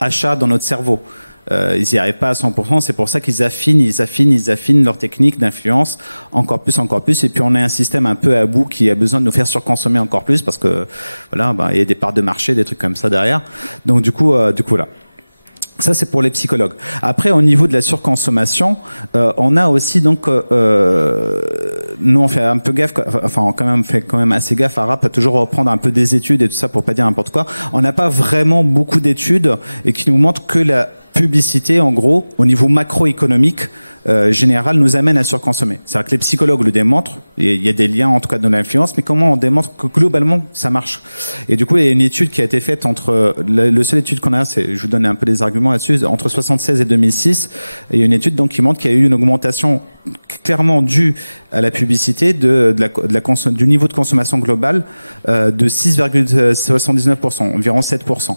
achat dans notre cerveau. Ils n'y arrivent pas à 100%, c'est pour ça qu'ils affinent leur technique d'influence encore plus, et puis on a un système un peu à bout qui a besoin de nous faire surconsommer encore plus, parce que voilà, il y a des parts de marché, des trucs comme ça derrière. Donc du coup, voilà. Ça, c'est pour les psychologues. Après, au niveau de la surconsommation, on a aussi donc, nous on fait un peu gaffe, enfin on fait quand même assez gaffe à toujours reprendre un peu des études et tout ça pour pas dire n'importe quoi. On n'a pas vraiment beaucoup d'études et qui nous montrent que la publicité, en gros, au niveau macroéconomique, général, nous amène à surconsommer. C'est-à-dire que les psychologues le démontrent, et il y a des liens en tout cas de l'influence, mais comment on démontre que globalement ça marche? Et du coup, il y a une étude qui a été faite entre, le seule étude qu'on a, c'est, je vous donne un peu les arguments là-dessus, entre 76 et 2006, et il y a une étude donc qui montre qu'il y a eu une augmentation clairement due à la publicité du niveau de consommation globale de 6,79%, environ 7%.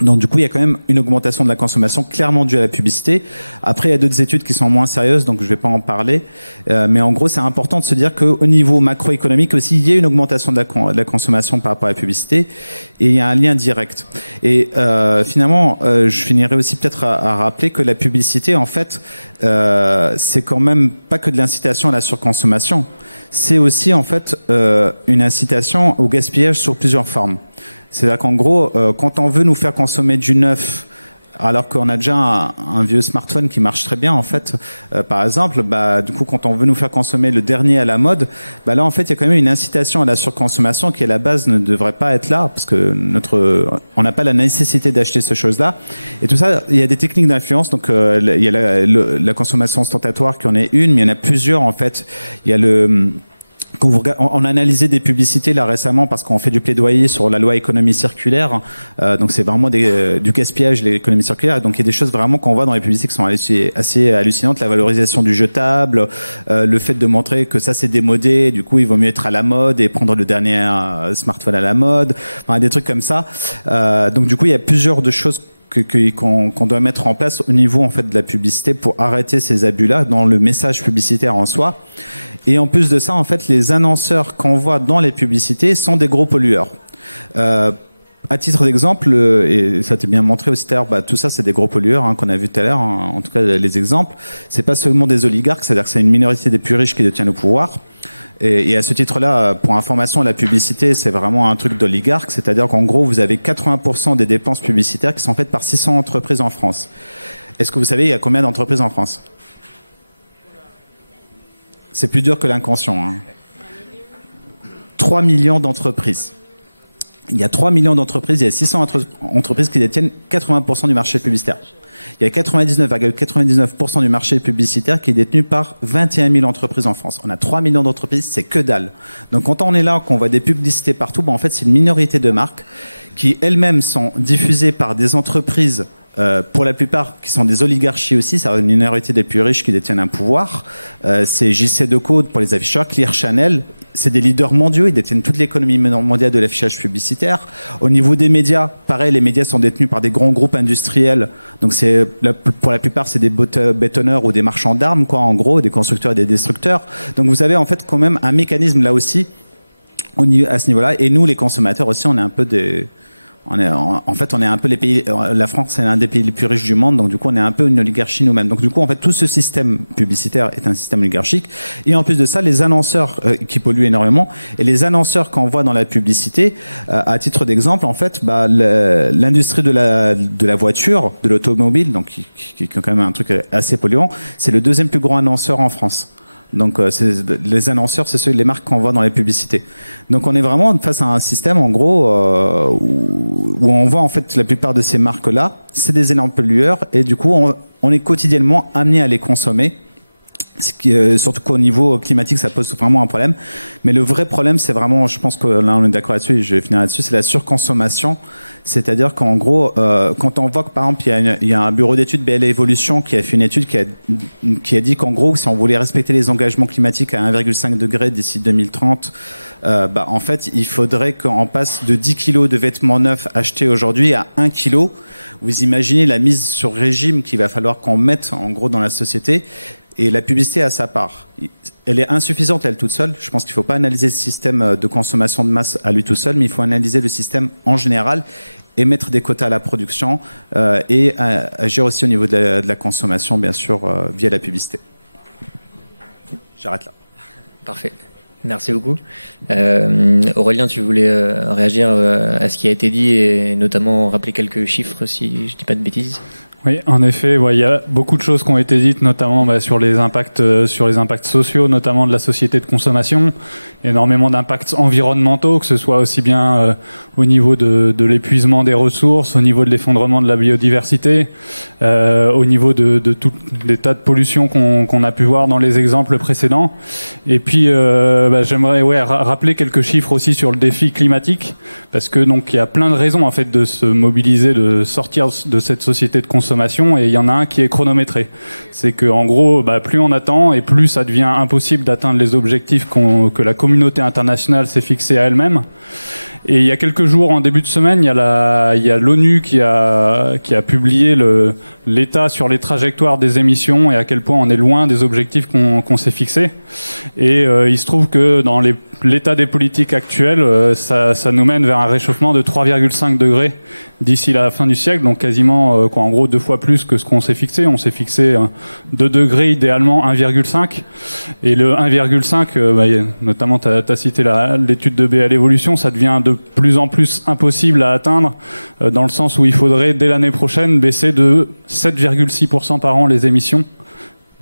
Donc du coup, il y a quand même une augmentation de la consommation clairement due à la publicité. Après, il y a d'autres études qui sont moins sérieuses, donc je ne vais pas en parler. Mais en gros, c'est important de se dire qu'au niveau macroéconomique aussi, il y a une augmentation de la consommation par rapport à la publicité, et il y a un lien direct. Et finalement, je finirai aussi peut-être à rappeler que la publicité, en fait, c'est quand même pas que de l'incitation à la surconsommation. C'est aussi en fait une incitation au gaspillage sur plusieurs formes. C'est-à-dire qu'en gros, quand on veut nous faire consommer du neuf, alors qu'on a déjà un vieux smartphone qui marche très bien, en fait, par exemple, du coup, quand on veut nous faire consommer le dernier à la mode, là, en fait, il y a quand même une incitation à la surconsommation qui, à la base, ne devrait pas être là, parce que on n'a pas la nécessité d'acheter ces choses-là. Et tout ça, il y a des techniques d'influence. Donc, il y a la consommation ostentatoire qui en est une, mais il y en a plusieurs, en fait. Il y a on a analysé des publicités là récemment parce qu'on fait du plaidoyer sur la loi économie circulaire. Donc c'est vraiment du gaspillage, l'économie circulaire. Donc il y a des choses vraiment qu'on voit dans les publicités qui sont assez hallucinantes. La valorisation du jetable, le fait de montrer que ça c'est démodé, du coup il vaut mieux être à la mode et prendre le dernier smartphone à la mode. Enfin, des trucs comme ça. Donc du coup il y a plusieurs de choses qu'on doit mettre en place au niveau en fait de la publicité pour arrêter ces abus-là dans le message publicitaire en soi. Et en plus de ça, en fait, les annonceurs qu'on voit dans les publicités sont des gros pollueurs. À titre d'exemple, et ça t'est bien montré aussi tout à l'heure, tout ça c'est des gros pollueurs qu'on a vu tout à l'heure, en tout cas les exemples. C'est pas seulement des oligarques, c'est-à-dire que c'est une minorité des plus riches qui détient le pouvoir. Et à ce titre-là, pour information, la publicité, c'est vraiment un truc d'oligarque, c'est-à-dire qu'en gros, vous avez 80% des dépenses publicitaires qui sont faites par 600 entreprises en France. Est-ce que vous savez, il y a combien d'entreprises en France ? C'est plus dur que l'inconscient. 3 millions d'entreprises. Il y a 3 millions d'entreprises, il y a 600 entreprises qui détiennent 80% du marché publicitaire. Il y a 99,99% du marché publicitaire qui est détenu par 21 000 entreprises en France. On a 3 millions d'entreprises, c'est que dalle. Donc quand on est là, qu'on voit des publicités partout, en fait c'est une minorité de marques qui elles-mêmes sont diffusées par des entreprises pour la plupart qui sont des oligarchies aussi, c'est une minorité des plus riches qui détiennent un pouvoir. C'est JC Decaux pour les afficheurs, Clear Channel, c'est des leaders mondiaux, ils détiennent toute l'économie mondiale de l'affichage publicitaire. Au niveau des médias, pareil, les médias sont détenus par des grands groupes industriels, donc pour la plupart c'est des bétonneurs ou des marchands d'armes, quoi, en gros, des constructeurs et des destructeurs. Donc vous avez en fait quand même un mécanisme là aussi à ce niveau-là, et nous les consommateurs aussi, on est un peu des... on est un peu les pays. La France est l'un des pays les plus riches du monde, donc du coup on est un peu une oligarchie nous-mêmes. Donc du coup en fait tout ce système publicitaire est un système oligarchique. Et en plus de ça, les annonceurs qui polluent énormément, et les annonceurs qu'on voit dans la publicité, à titre d'exemple, en fait, l'industrie de la voiture, de l'automobile, donc qui est quand même un truc assez polluant, c'est le deuxième plus grand annonceur en France. Donc les annonceurs, c'est les marques qu'on voit dans les publicités. Donc on est vraiment face à un système en gros où on voit en fait la plupart de ces marques-là, c'est des énormes pollueurs, et du coup on est quotidiennement amené à les consommer. Surtout qu'au niveau climatique, ça pose vraiment un problème. Mais le vrai problème, c'est vraiment, je pense que là on est d'accord là-dessus, et je vais finir là-dessus, c'est la surconsommation. C'est-à-dire qu'en gros, quand on voit que par exemple, il y a un bureau d'études BLA Evolution qui a fait une étude qui a dit qu'en gros, si on voulait respecter les engagements climatiques à 1,5 degré d'ici 2030, en fait, il faudrait qu'on passe de 10 kilos de vêtements neufs achetés aujourd'hui à 1 kilo. Vous imaginez la mise sur régime qu'il va falloir qu'on mette en gros dans la société. Et la publicité a sa part. Elle est insuffisante, elle toute seule. Je pense qu'il ne faut pas analyser le système de consommation de masse à lui tout seul, mais il faut analyser le système en général et mettre des quotas à la production et agir aussi au niveau de la consommation, bien sûr, via la publicité. J'arrête là. Parfait. Merci beaucoup. Aurélien, tu voulais réagir à ce qui a été dit et notamment rappeler quelques chiffres si je dis pas de bêtises. Oui, en effet, il y a beaucoup de choses qui ont été dites, notamment sur les impacts sociaux, notamment de la société de consommation, énormément d'impacts environnementaux, que ce soit aussi bien au niveau de l'épuisement des ressources, au niveau de l'effondrement de la biodiversité, au niveau de tous les tas de pollutions qu'on a pu voir dans les exemples précédents. Et puis, j'aimerais rappeler quelques chiffres aussi sur le défi climatique, parce que donc il y a plein de raisons en fait de se mobiliser, de sortir de cette société de consommation. Et il y en a un qui est chronométré. C'est que en gros, plus on attend et plus ça devient impossible d'atteindre les objectifs que la communauté internationale s'est fixée à elle-même. Et il y a quelques jours, en début de semaine, il y a l'ONU qui a publié l'état sur les trajectoires des émissions et à quel point on est loin des objectifs qu'on s'est fixés. Et il se trouve que dans l'état des politiques actuelles, ça nous mène vers un réchauffement de 3,5 degrés d'ici la fin du siècle, donc quasiment, en gros, 2 fois plus que ce qu'on s'est fixé. On s'est fixé 2 degrés, idéalement 1,5. Et le 1,5, notamment, tu as cité l'étude de B à l'évolution, ça devient de plus en plus impossible à atteindre, dans le sens où il faudrait, dès l'année prochaine, baisser de 7,6% par an les émissions.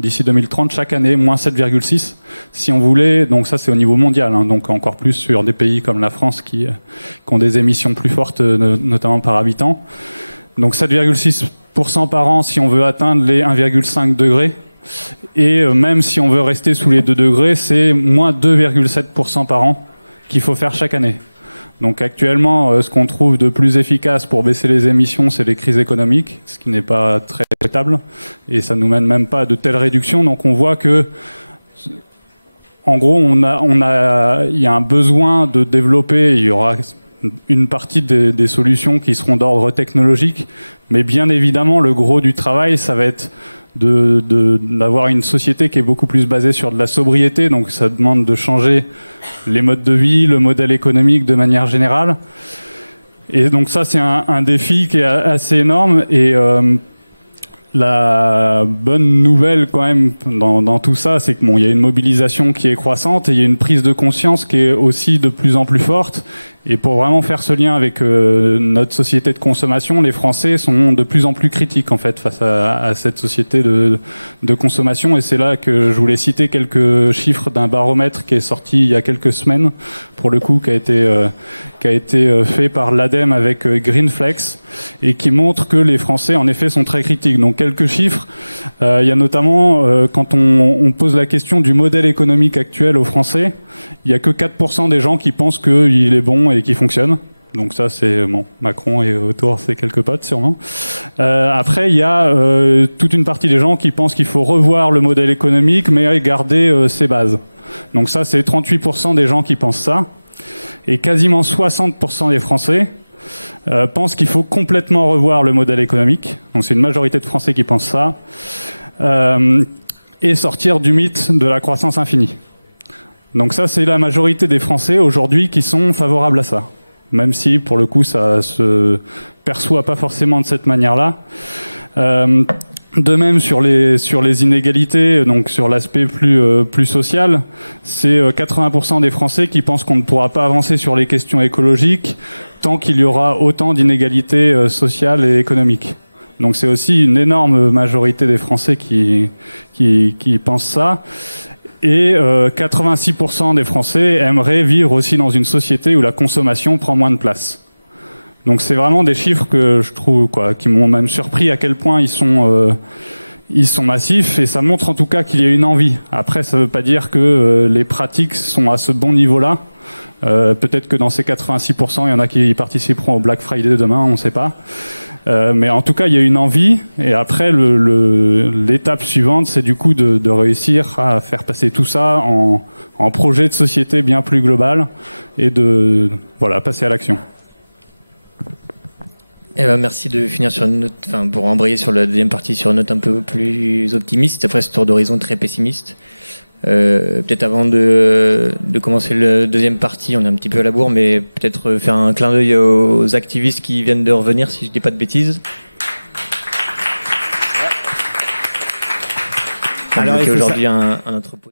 D'ici 2030, chaque année, moins 7,6. Si on voulait, donc ça c'est au niveau mondial, donc encore plus sur des pays comme la France qui ont des émissions plus fortes, notamment par habitant. Donc 7,6% par an si on veut atteindre les 1,5 degrés. Et même si on veut rester sous les 2 degrés, c'est moins 2,7% par an qu'il faut faire chaque année. Donc actuellement, ce qu'on trouve de plus efficace pour baisser les émissions, c'est les crises économiques, ce qui n'est pas très souhaitable, et ça nous mène même pas à de telles réductions. Donc on voit que, en gros, il y a un besoin de développer. Il y aura une partie des solutions qui seront d'ordre technologique, mais bien évidemment, le gros du travail, ça va être d'avoir une société qui est beaucoup plus basée sur de la sobriété, donc ça demande de changer les modes de vie, le modèle économique de manière générale. Et donc ça, c'est un défi qui est assez énorme. Et la bonne nouvelle quand même dans tout ça, c'est que il y a une mobilisation qui est croissante et il y a une prise de conscience qui est aussi de plus en plus forte. Et pour vraiment faire ce lien avec notre société de consommation, les Français sont de plus en plus critiques en fait face à cette société de consommation. Et c'est là que je voulais citer quelques chiffres d'un baromètre qui est sorti il y a quelques semaines, pour le coup, qui a été fait par l'ADEME avec Greenflex et qui montre que les Français en effet sont très critiques. Donc quelques chiffres. Il y a notamment quand on pose la question du modèle économique actuel aux Français, il y a que 4% des gens qui pensent qu'il est bon et qui fonctionne. Donc ça, c'est Macron et autour, c'est quelques potes sûrement. Après, il y a toute une partie des gens qui pensent qu'il faut revoir le modèle économique, mais garder ses bases. Donc ça, c'est 38% des gens qui pensent ça. Et quasiment 60% des Français pensent qu'il faut complètement revoir le modèle économique. Donc c'est une majorité de Français qui pensent ça. Et sortir du mythe de la croissance infinie. Donc ça, c'est la majorité des Français aujourd'hui qui sont favorables à ça. Même si, pour le coup, ça se perçoit pas forcément de cette manière-là. De même, sur les inégalités, donc sur l'aspect plus social, c'est 80% des Français qui pensent qu'on ne pourra pas avancer sur les questions écologiques tant qu'il y aura autant d'inégalités sociales et économiques. Donc c'est aussi une énorme majorité des Français qui pensent ça. Et 86% des Français aimeraient vivre aussi dans une société où la consommation prend moins de place. Donc c'est vraiment des chiffres que je trouve qui m'ont même surpris à quel point ils sont massifs, et ça montre en tout cas qu'il y a une envie. Après, ça ne veut pas dire que les pratiques sont à ce bon niveau-là. Peut-être que dans ces 86%, il y en a qui participeront au Black Friday demain, on ne sait pas. Mais en tout cas, il y a une envie. Et après, l'étape suivante, c'est du coup de réussir à faire passer tout ça en projet de société bien plus global et de passer à l'action. Merci de finir sur une note, pour embrayer sur la deuxième partie sur une note un peu plus optimiste, après ce tour d'horizon très pessimiste. Peut-être avant de commencer la deuxième partie, on est un petit peu à la bourre, mais peut-être faire un clin d'œil aux activistes qui viennent de revenir, si je dis pas de bêtises. Alors, il y a aujourd'hui un entrepôt.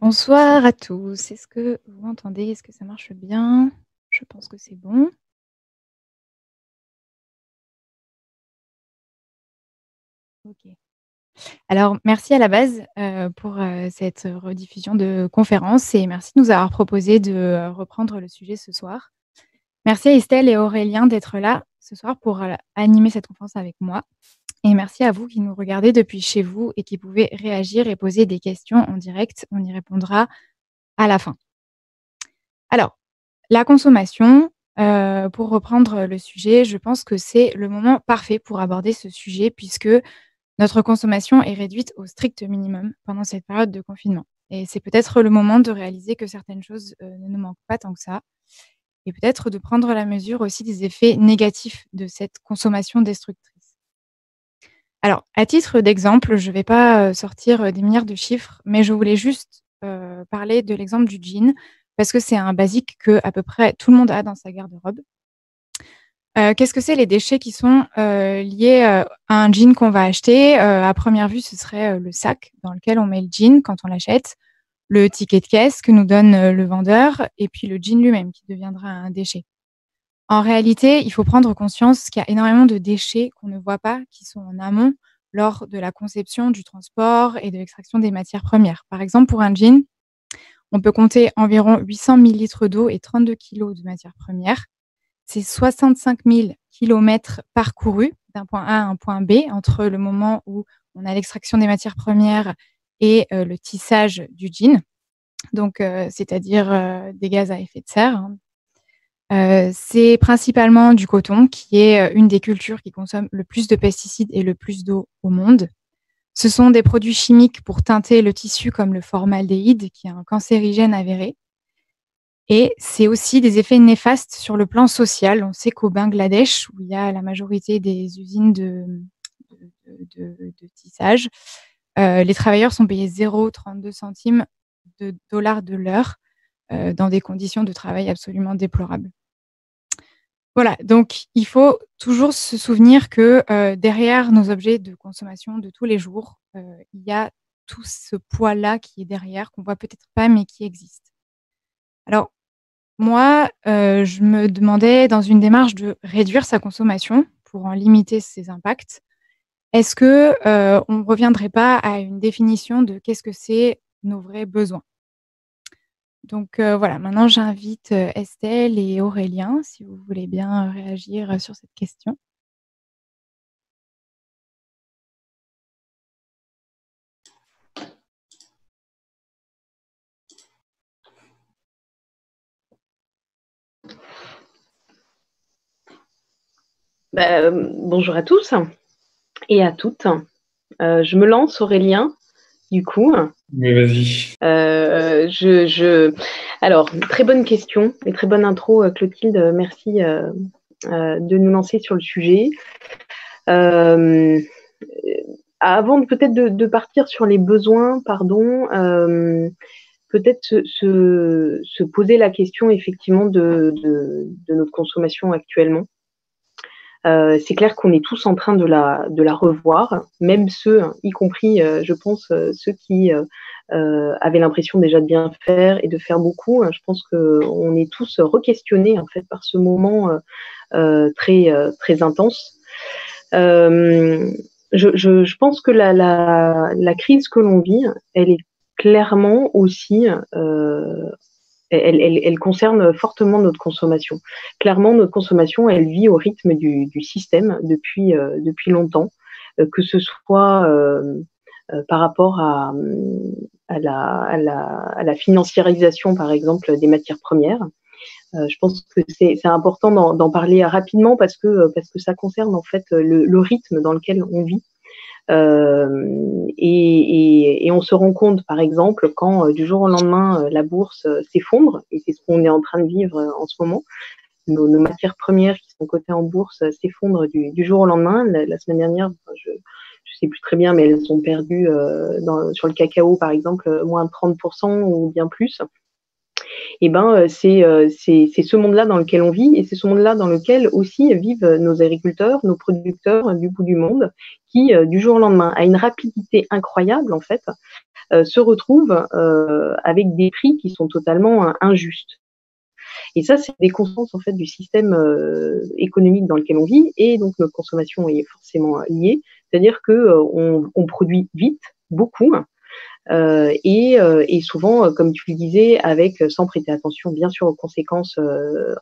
Bonsoir à tous. Est-ce que vous m'entendez? Est-ce que ça marche bien? Je pense que c'est bon. Ok. Alors, merci à la base pour cette rediffusion de conférence et merci de nous avoir proposé de reprendre le sujet ce soir. Merci à Estelle et Aurélien d'être là ce soir pour animer cette conférence avec moi. Et merci à vous qui nous regardez depuis chez vous et qui pouvez réagir et poser des questions en direct. On y répondra à la fin. Alors, la consommation, pour reprendre le sujet, je pense que c'est le moment parfait pour aborder ce sujet puisque notre consommation est réduite au strict minimum pendant cette période de confinement. Et c'est peut-être le moment de réaliser que certaines choses ne nous manquent pas tant que ça et peut-être de prendre la mesure aussi des effets négatifs de cette consommation destructrice. Alors, à titre d'exemple, je ne vais pas sortir des milliards de chiffres, mais je voulais juste parler de l'exemple du jean, parce que c'est un basique que à peu près tout le monde a dans sa garde-robe. Qu'est-ce que c'est les déchets qui sont liés à un jean qu'on va acheter? À première vue, ce serait le sac dans lequel on met le jean quand on l'achète, le ticket de caisse que nous donne le vendeur, et puis le jean lui-même qui deviendra un déchet. En réalité, il faut prendre conscience qu'il y a énormément de déchets qu'on ne voit pas, qui sont en amont lors de la conception, du transport et de l'extraction des matières premières. Par exemple, pour un jean, on peut compter environ 800 millilitres d'eau et 32 kilos de matières premières. C'est 65 000 kilomètres parcourus d'un point A à un point B entre le moment où on a l'extraction des matières premières et le tissage du jean, donc c'est-à-dire des gaz à effet de serre. C'est principalement du coton qui est une des cultures qui consomme le plus de pesticides et le plus d'eau au monde. Ce sont des produits chimiques pour teinter le tissu comme le formaldéhyde qui est un cancérigène avéré. Et c'est aussi des effets néfastes sur le plan social. On sait qu'au Bangladesh, où il y a la majorité des usines de tissage, les travailleurs sont payés 0,32 centimes de dollars de l'heure dans des conditions de travail absolument déplorables. Voilà, donc il faut toujours se souvenir que derrière nos objets de consommation de tous les jours, il y a tout ce poids-là qui est derrière, qu'on voit peut-être pas, mais qui existe. Alors, moi, je me demandais, dans une démarche de réduire sa consommation pour en limiter ses impacts, est-ce que on ne reviendrait pas à une définition de qu'est-ce que c'est nos vrais besoins? Donc voilà, maintenant j'invite Estelle et Aurélien, si vous voulez bien réagir sur cette question. Bonjour à tous et à toutes. Je me lance, Aurélien, du coup. Mais vas-y. Alors, très bonne question et très bonne intro, Clotilde. Merci de nous lancer sur le sujet. Avant peut-être de partir sur les besoins, peut-être se poser la question effectivement de notre consommation actuellement. C'est clair qu'on est tous en train de la revoir, même ceux, y compris, je pense, ceux qui avaient l'impression déjà de bien faire et de faire beaucoup. Je pense qu'on est tous re-questionnés en fait par ce moment très intense. Je pense que la crise que l'on vit, elle est clairement aussi elle concerne fortement notre consommation. Clairement, notre consommation, elle vit au rythme du système depuis longtemps, que ce soit par rapport à la financiarisation, par exemple, des matières premières. Je pense que c'est important d'en parler rapidement parce que ça concerne en fait le rythme dans lequel on vit. Et on se rend compte, par exemple, quand du jour au lendemain, la bourse s'effondre, et c'est ce qu'on est en train de vivre en ce moment, nos matières premières qui sont cotées en bourse s'effondrent du jour au lendemain. La semaine dernière, je sais plus très bien, mais elles ont perdu sur le cacao, par exemple, moins de 30% ou bien plus. et c'est ce monde-là dans lequel on vit, et c'est ce monde-là dans lequel aussi vivent nos agriculteurs, nos producteurs du bout du monde, qui du jour au lendemain, à une rapidité incroyable en fait, se retrouvent avec des prix qui sont totalement injustes. Et ça, c'est des conséquences en fait du système économique dans lequel on vit, et donc notre consommation est forcément liée. C'est-à-dire que on produit vite, beaucoup, et souvent, comme tu le disais, sans prêter attention bien sûr aux conséquences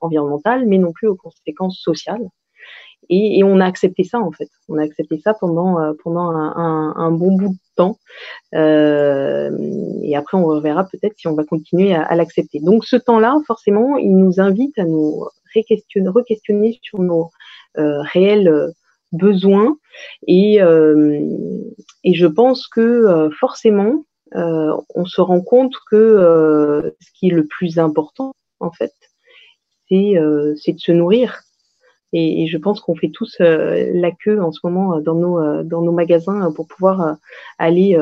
environnementales, mais non plus aux conséquences sociales. Et on a accepté ça en fait. On a accepté ça pendant un bon bout de temps. Et après, on verra peut-être si on va continuer à l'accepter. Donc ce temps-là, forcément, il nous invite à nous re-questionner sur nos réels besoins. Et je pense que forcément, on se rend compte que ce qui est le plus important, en fait, c'est de se nourrir. Et je pense qu'on fait tous la queue en ce moment dans nos magasins pour pouvoir aller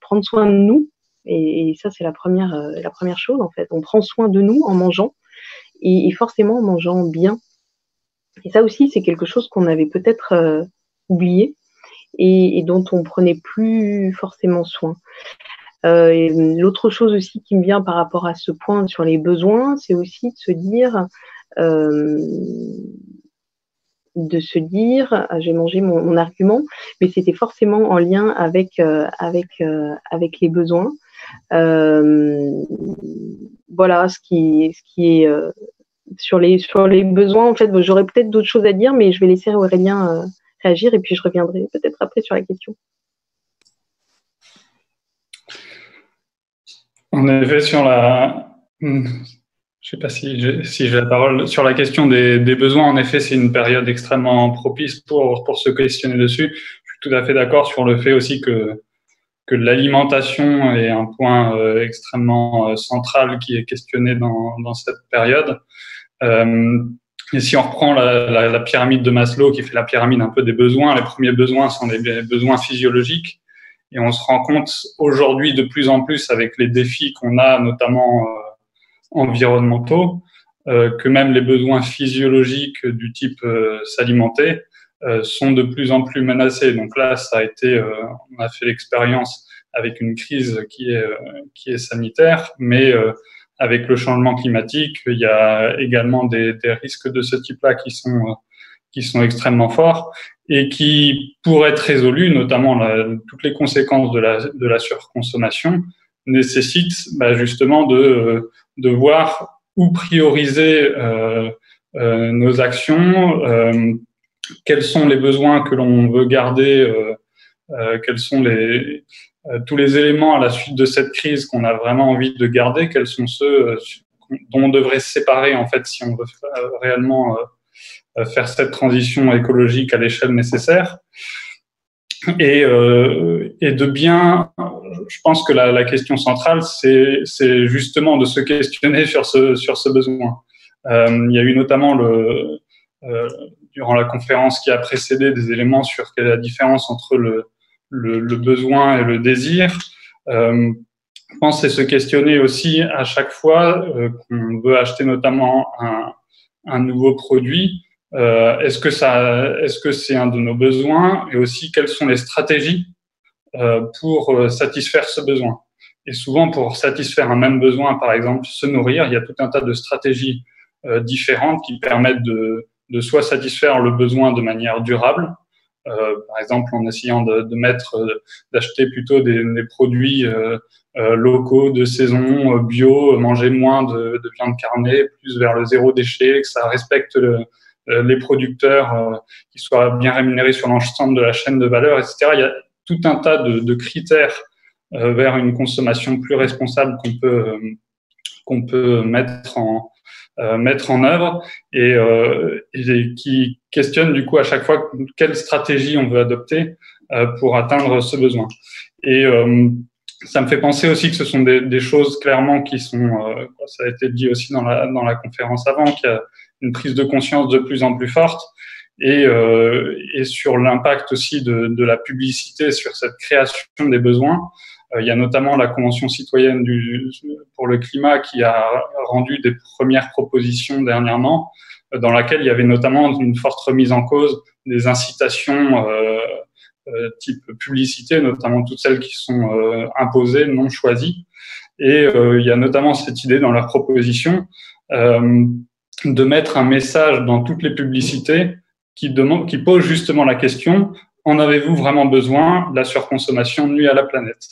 prendre soin de nous. Et ça, c'est la première chose, en fait. On prend soin de nous en mangeant, et forcément en mangeant bien. Et ça aussi, c'est quelque chose qu'on avait peut-être oublié et dont on prenait plus forcément soin. L'autre chose aussi qui me vient par rapport à ce point sur les besoins, c'est aussi de se dire, j'ai mangé mon argument, mais c'était forcément en lien avec les besoins. Voilà ce qui est sur les besoins. En fait, j'aurais peut-être d'autres choses à dire, mais je vais laisser Aurélien réagir, et puis je reviendrai peut-être après sur la question. En effet, je sais pas si j'ai la parole sur la question des besoins. En effet, c'est une période extrêmement propice pour se questionner dessus. Je suis tout à fait d'accord sur le fait aussi que l'alimentation est un point extrêmement central qui est questionné dans cette période. Et si on reprend la pyramide de Maslow, qui fait la pyramide un peu des besoins, les premiers besoins sont les besoins physiologiques. Et on se rend compte aujourd'hui de plus en plus avec les défis qu'on a, notamment environnementaux, que même les besoins physiologiques du type s'alimenter sont de plus en plus menacés. Donc là, on a fait l'expérience avec une crise qui est sanitaire, mais avec le changement climatique, il y a également des risques de ce type-là qui sont extrêmement forts et qui pourraient être résolus, notamment toutes les conséquences de la surconsommation nécessitent justement de voir où prioriser nos actions, quels sont les besoins que l'on veut garder, quels sont tous les éléments à la suite de cette crise qu'on a vraiment envie de garder, quels sont ceux dont on devrait se séparer en fait si on veut réellement faire cette transition écologique à l'échelle nécessaire. Et de bien, je pense que la question centrale, c'est justement de se questionner sur ce besoin. Il y a eu notamment durant la conférence qui a précédé des éléments sur quelle est la différence entre le besoin et le désir. Je pense que c'est se questionner aussi à chaque fois qu'on veut acheter notamment un nouveau produit. Est-ce que c'est un de nos besoins, et aussi quelles sont les stratégies pour satisfaire ce besoin. Et souvent, pour satisfaire un même besoin, par exemple se nourrir, il y a tout un tas de stratégies différentes qui permettent de soit satisfaire le besoin de manière durable, par exemple en essayant d'acheter plutôt des produits locaux, de saison, bio, manger moins de viande carnée, plus vers le zéro déchet, que ça respecte les producteurs, qui soient bien rémunérés sur l'ensemble de la chaîne de valeur, etc. Il y a tout un tas de critères vers une consommation plus responsable qu'on peut mettre en œuvre, et qui questionnent du coup à chaque fois quelle stratégie on veut adopter pour atteindre ce besoin. Et ça me fait penser aussi que ce sont des choses clairement qui sont, ça a été dit aussi dans la conférence avant, qu'il y a une prise de conscience de plus en plus forte, et sur l'impact aussi de la publicité sur cette création des besoins. Il y a notamment la Convention citoyenne pour le climat qui a rendu des premières propositions dernièrement, dans laquelle il y avait notamment une forte remise en cause des incitations type publicité, notamment toutes celles qui sont imposées, non choisies. Et il y a notamment cette idée dans leur proposition de mettre un message dans toutes les publicités qui pose justement la question: en avez-vous vraiment besoin? La surconsommation nuit à la planète.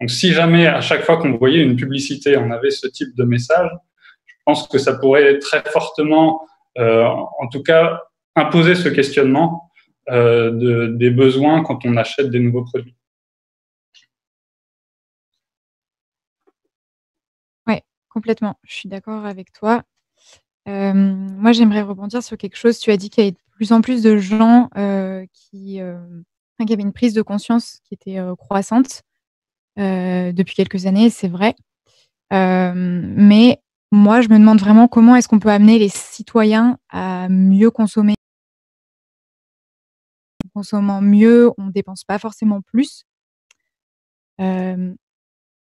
Donc, si jamais à chaque fois qu'on voyait une publicité, on avait ce type de message, je pense que ça pourrait très fortement, en tout cas, imposer ce questionnement des besoins quand on achète des nouveaux produits. Oui, complètement. Je suis d'accord avec toi. Moi, j'aimerais rebondir sur quelque chose. Tu as dit qu'il y avait de plus en plus de gens qui avaient une prise de conscience qui était croissante depuis quelques années, c'est vrai. Mais moi, je me demande vraiment comment est-ce qu'on peut amener les citoyens à mieux consommer. En consommant mieux, on ne dépense pas forcément plus. Il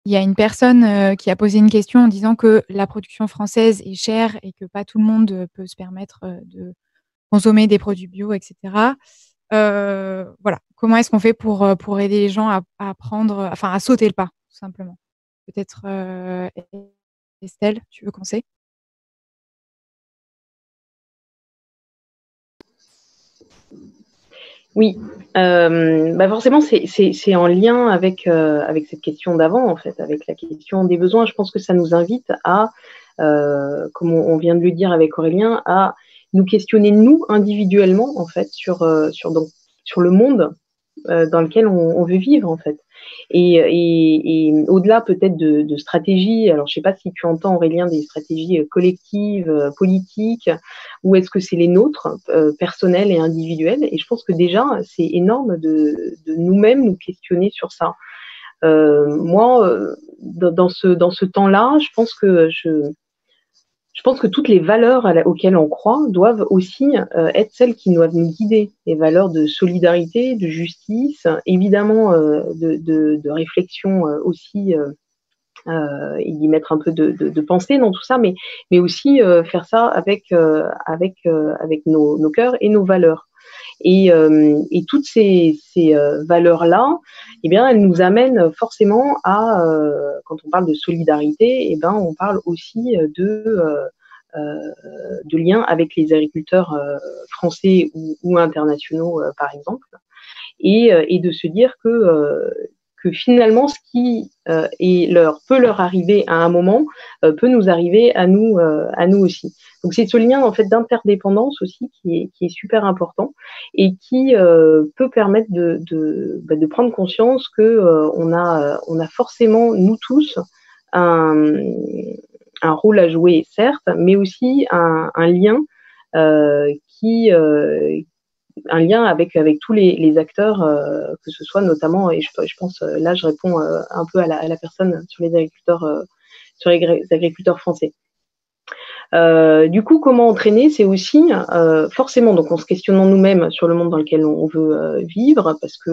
y a une personne qui a posé une question en disant que la production française est chère et que pas tout le monde peut se permettre de consommer des produits bio, etc. Voilà. Comment est-ce qu'on fait pour aider les gens à sauter le pas, tout simplement? Peut-être Estelle, tu veux commencer? Oui, forcément, c'est en lien avec cette question d'avant, en fait, avec la question des besoins. Je pense que ça nous invite à, comme on vient de le dire avec Aurélien, à nous questionner, nous, individuellement, en fait, sur le monde dans lequel on veut vivre, en fait. Et au-delà peut-être de stratégies, alors je sais pas si tu entends, Aurélien, des stratégies collectives, politiques, ou est-ce que c'est les nôtres, personnelles et individuelles. Et je pense que déjà, c'est énorme de nous-mêmes nous questionner sur ça. Moi, dans ce temps-là, je pense que toutes les valeurs auxquelles on croit doivent aussi être celles qui doivent nous guider. Les valeurs de solidarité, de justice, évidemment de réflexion aussi, et d'y mettre un peu de pensée dans tout ça, mais aussi faire ça avec nos cœurs et nos valeurs. Et toutes ces valeurs-là, eh bien, elles nous amènent forcément à, quand on parle de solidarité, eh ben, on parle aussi de liens avec les agriculteurs français ou internationaux, par exemple, et de se dire que finalement, ce qui peut leur arriver à un moment peut nous arriver à nous aussi. Donc c'est ce lien en fait d'interdépendance aussi qui est super important et qui peut permettre de prendre conscience que on a forcément nous tous un rôle à jouer, certes, mais aussi un lien un lien avec tous les acteurs, que ce soit notamment, et je pense, là je réponds un peu à la personne sur les agriculteurs français. Du coup, comment entraîner? C'est aussi forcément, donc en se questionnant nous-mêmes sur le monde dans lequel on veut vivre, parce que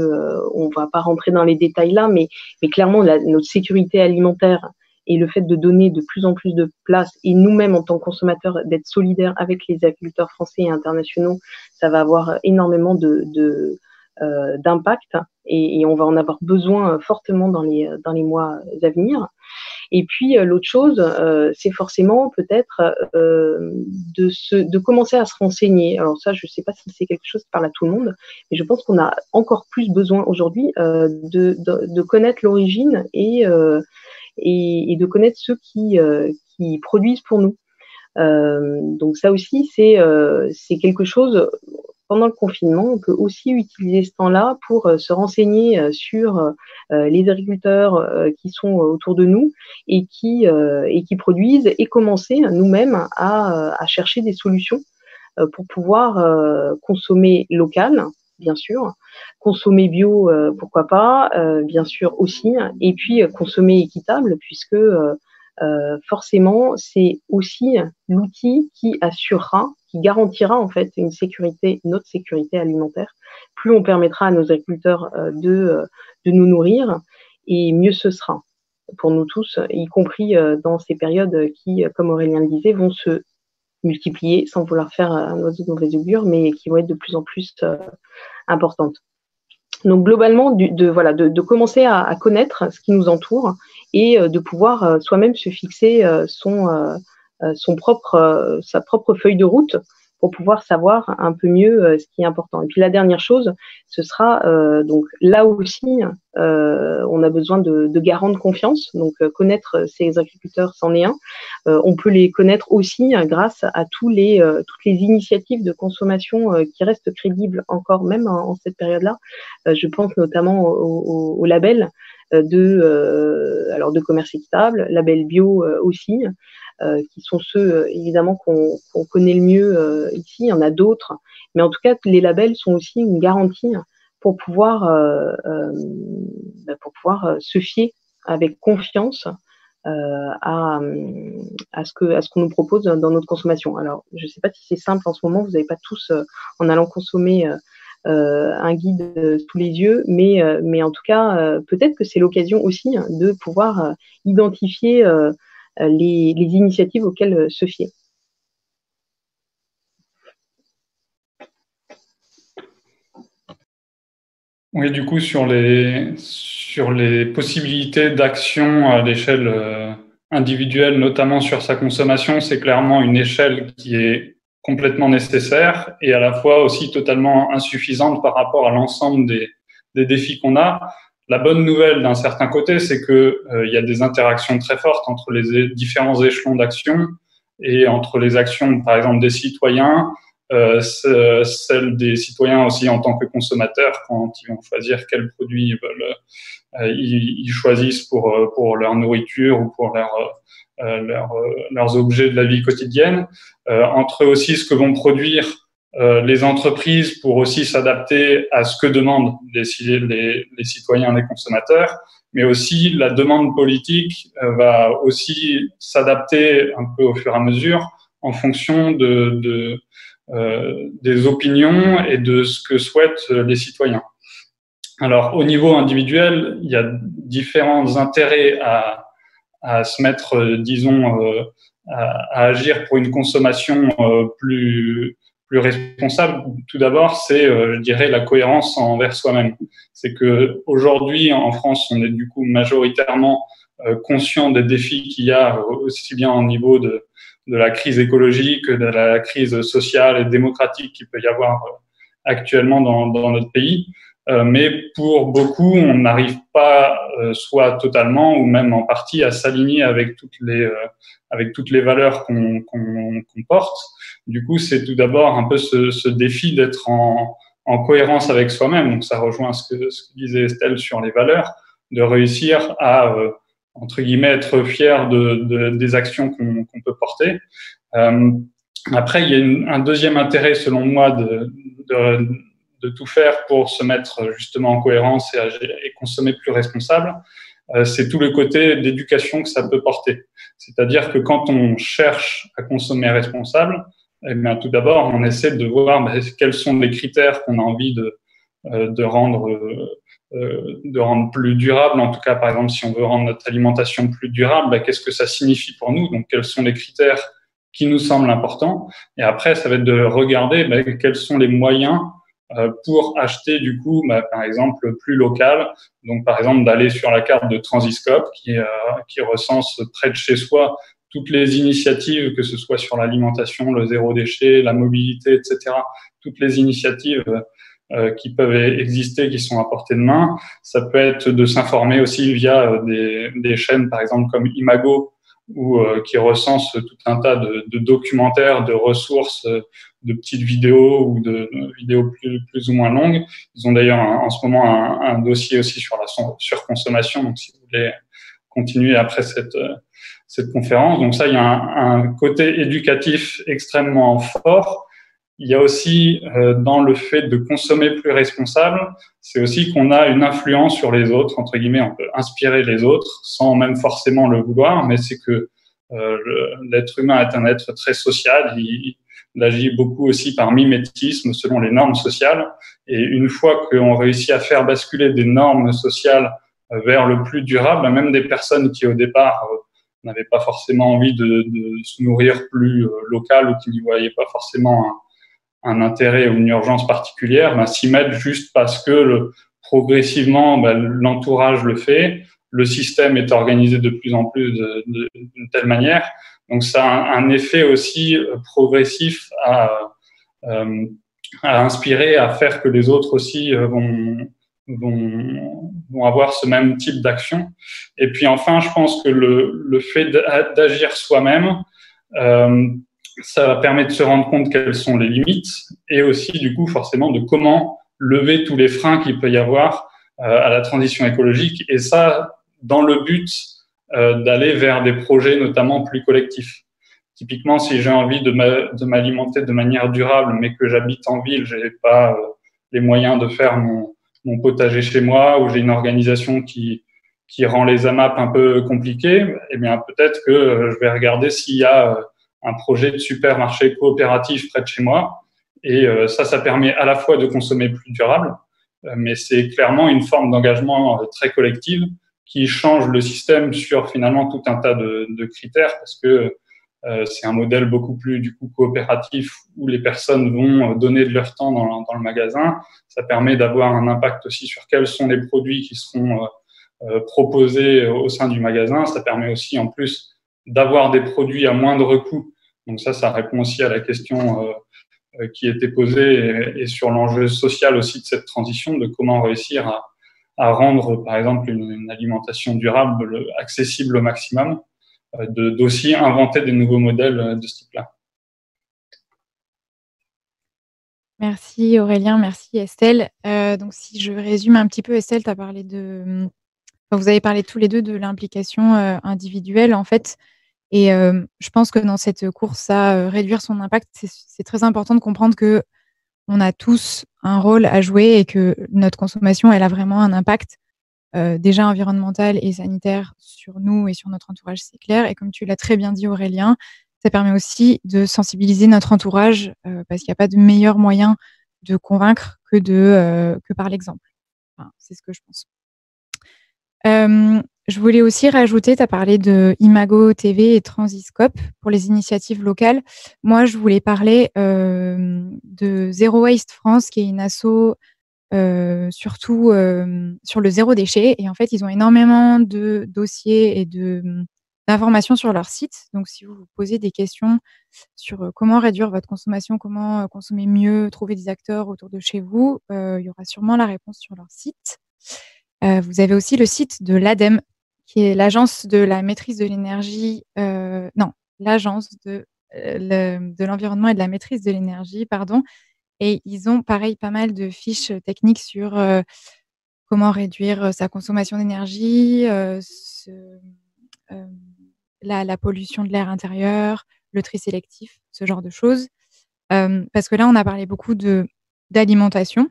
on va pas rentrer dans les détails là, mais clairement notre sécurité alimentaire et le fait de donner de plus en plus de place, et nous-mêmes en tant que consommateurs d'être solidaires avec les agriculteurs français et internationaux, ça va avoir énormément d'impact, et on va en avoir besoin fortement dans les mois à venir. Et puis l'autre chose, c'est forcément peut-être de commencer à se renseigner. Alors ça, je ne sais pas si c'est quelque chose qui parle à tout le monde, mais je pense qu'on a encore plus besoin aujourd'hui de connaître l'origine et de connaître ceux qui produisent pour nous. Donc ça aussi, c'est quelque chose. Pendant le confinement, on peut aussi utiliser ce temps-là pour se renseigner sur les agriculteurs qui sont autour de nous et qui produisent, et commencer nous-mêmes à chercher des solutions pour pouvoir consommer local, bien sûr, consommer bio, pourquoi pas, bien sûr aussi, et puis consommer équitable, puisque forcément, c'est aussi l'outil qui assurera, qui garantira en fait notre sécurité alimentaire. Plus on permettra à nos agriculteurs de nous nourrir, et mieux ce sera. pour nous tous, y compris dans ces périodes qui, comme Aurélien le disait, vont se multiplier, sans vouloir faire un oiseau de mauvaise augure, mais qui vont être de plus en plus importantes. Donc globalement, de commencer à connaître ce qui nous entoure et de pouvoir soi-même se fixer sa propre feuille de route pour pouvoir savoir un peu mieux ce qui est important. Et puis la dernière chose, ce sera donc là aussi, on a besoin de garants de confiance. Donc connaître ces agriculteurs, c'en est un. On peut les connaître aussi grâce à toutes les initiatives de consommation qui restent crédibles encore même en cette période-là. Je pense notamment au label de commerce équitable, label bio aussi. Qui sont ceux évidemment qu'on connaît le mieux ici. Il y en a d'autres, mais en tout cas les labels sont aussi une garantie pour pouvoir se fier avec confiance à ce qu'on nous propose dans notre consommation. Alors je ne sais pas si c'est simple en ce moment, vous n'avez pas tous en allant consommer un guide sous les yeux, mais en tout cas peut-être que c'est l'occasion aussi de pouvoir identifier les initiatives auxquelles se fier. Oui, du coup, sur les possibilités d'action à l'échelle individuelle, notamment sur sa consommation, c'est clairement une échelle qui est complètement nécessaire et à la fois aussi totalement insuffisante par rapport à l'ensemble des défis qu'on a. La bonne nouvelle d'un certain côté, c'est que y a des interactions très fortes entre les différents échelons d'action et entre les actions, par exemple, des citoyens, celles des citoyens aussi en tant que consommateurs quand ils vont choisir quels produits ils choisissent pour leur nourriture ou pour leurs objets de la vie quotidienne, entre aussi ce que vont produire les entreprises pour aussi s'adapter à ce que demandent les citoyens, les consommateurs, mais aussi la demande politique va aussi s'adapter un peu au fur et à mesure en fonction des opinions et de ce que souhaitent les citoyens. Alors, au niveau individuel, il y a différents intérêts à se mettre, disons, à agir pour une consommation plus responsable. Tout d'abord, c'est, je dirais, la cohérence envers soi-même. C'est que aujourd'hui, en France, on est du coup majoritairement conscient des défis qu'il y a aussi bien au niveau de la crise écologique, de la crise sociale et démocratique qu'il peut y avoir actuellement dans notre pays. Mais pour beaucoup, on n'arrive pas, soit totalement ou même en partie, à s'aligner avec toutes les valeurs qu'on porte. Du coup, c'est tout d'abord un peu ce défi d'être en cohérence avec soi-même. Donc, ça rejoint ce que disait Estelle sur les valeurs, de réussir à entre guillemets être fier des actions qu'on peut porter. Après, il y a un deuxième intérêt, selon moi, de tout faire pour se mettre justement en cohérence et consommer plus responsable, c'est tout le côté d'éducation que ça peut porter. C'est-à-dire que quand on cherche à consommer responsable, eh bien, tout d'abord, on essaie de voir quels sont les critères qu'on a envie de rendre plus durable. En tout cas, par exemple, si on veut rendre notre alimentation plus durable, qu'est-ce que ça signifie pour nous? Donc, quels sont les critères qui nous semblent importants? Et après, ça va être de regarder quels sont les moyens pour acheter du coup, par exemple, plus local. Donc, par exemple, d'aller sur la carte de Transiscope qui recense près de chez soi toutes les initiatives, que ce soit sur l'alimentation, le zéro déchet, la mobilité, etc. Toutes les initiatives qui peuvent exister, qui sont à portée de main. Ça peut être de s'informer aussi via des chaînes, par exemple, comme Imago, qui recense tout un tas de documentaires, de ressources, de petites vidéos ou de vidéos plus ou moins longues. Ils ont d'ailleurs en ce moment un dossier aussi sur la surconsommation, donc si vous voulez continuer après cette conférence. Donc ça, il y a un côté éducatif extrêmement fort. Il y a aussi, dans le fait de consommer plus responsable, c'est aussi qu'on a une influence sur les autres, entre guillemets, on peut inspirer les autres sans même forcément le vouloir, mais c'est que l'être humain est un être très social, il agit beaucoup aussi par mimétisme selon les normes sociales, et une fois qu'on réussit à faire basculer des normes sociales vers le plus durable, même des personnes qui au départ n'avaient pas forcément envie de se nourrir plus local ou qui n'y voyaient pas forcément un intérêt ou une urgence particulière, s'y mettent juste parce que progressivement l'entourage le fait, le système est organisé de plus en plus d'une telle manière. Donc ça a un effet aussi progressif à inspirer, à faire que les autres aussi vont avoir ce même type d'action. Et puis enfin, je pense que le fait d'agir soi-même, ça permet de se rendre compte quelles sont les limites et aussi du coup forcément de comment lever tous les freins qu'il peut y avoir à la transition écologique, et ça dans le but d'aller vers des projets notamment plus collectifs. Typiquement, si j'ai envie de m'alimenter de manière durable, mais que j'habite en ville, j'ai pas les moyens de faire mon potager chez moi, ou j'ai une organisation qui rend les AMAP un peu compliquées, eh bien peut-être que je vais regarder s'il y a un projet de supermarché coopératif près de chez moi. Et ça permet à la fois de consommer plus durable, mais c'est clairement une forme d'engagement très collective qui change le système sur finalement tout un tas de critères, parce que c'est un modèle beaucoup plus du coup coopératif où les personnes vont donner de leur temps dans le magasin. Ça permet d'avoir un impact aussi sur quels sont les produits qui seront proposés au sein du magasin. Ça permet aussi en plus d'avoir des produits à moindre coût. Donc ça répond aussi à la question qui était posée et sur l'enjeu social aussi de cette transition, de comment réussir à rendre par exemple une alimentation durable accessible au maximum, d'aussi inventer des nouveaux modèles de ce type-là. Merci Aurélien, merci Estelle. Donc si je résume un petit peu, Estelle, vous avez parlé tous les deux de l'implication individuelle en fait, et je pense que dans cette course à réduire son impact, c'est très important de comprendre que on a tous un rôle à jouer et que notre consommation, elle a vraiment un impact déjà environnemental et sanitaire sur nous et sur notre entourage, c'est clair. Et comme tu l'as très bien dit Aurélien, ça permet aussi de sensibiliser notre entourage parce qu'il n'y a pas de meilleur moyen de convaincre que par l'exemple. Enfin, c'est ce que je pense. Je voulais aussi rajouter, tu as parlé de Imago TV et Transiscope pour les initiatives locales. Moi, je voulais parler de Zero Waste France, qui est une asso surtout sur le zéro déchet. Et en fait, ils ont énormément de dossiers et d'informations sur leur site. Donc, si vous vous posez des questions sur comment réduire votre consommation, comment consommer mieux, trouver des acteurs autour de chez vous, il y aura sûrement la réponse sur leur site. Vous avez aussi le site de l'ADEME, qui est l'agence de la maîtrise de l'énergie, l'agence de l'environnement et de la maîtrise de l'énergie, pardon. Et ils ont, pareil, pas mal de fiches techniques sur comment réduire sa consommation d'énergie, la pollution de l'air intérieur, le tri sélectif, ce genre de choses. Parce que là, on a parlé beaucoup d'alimentation,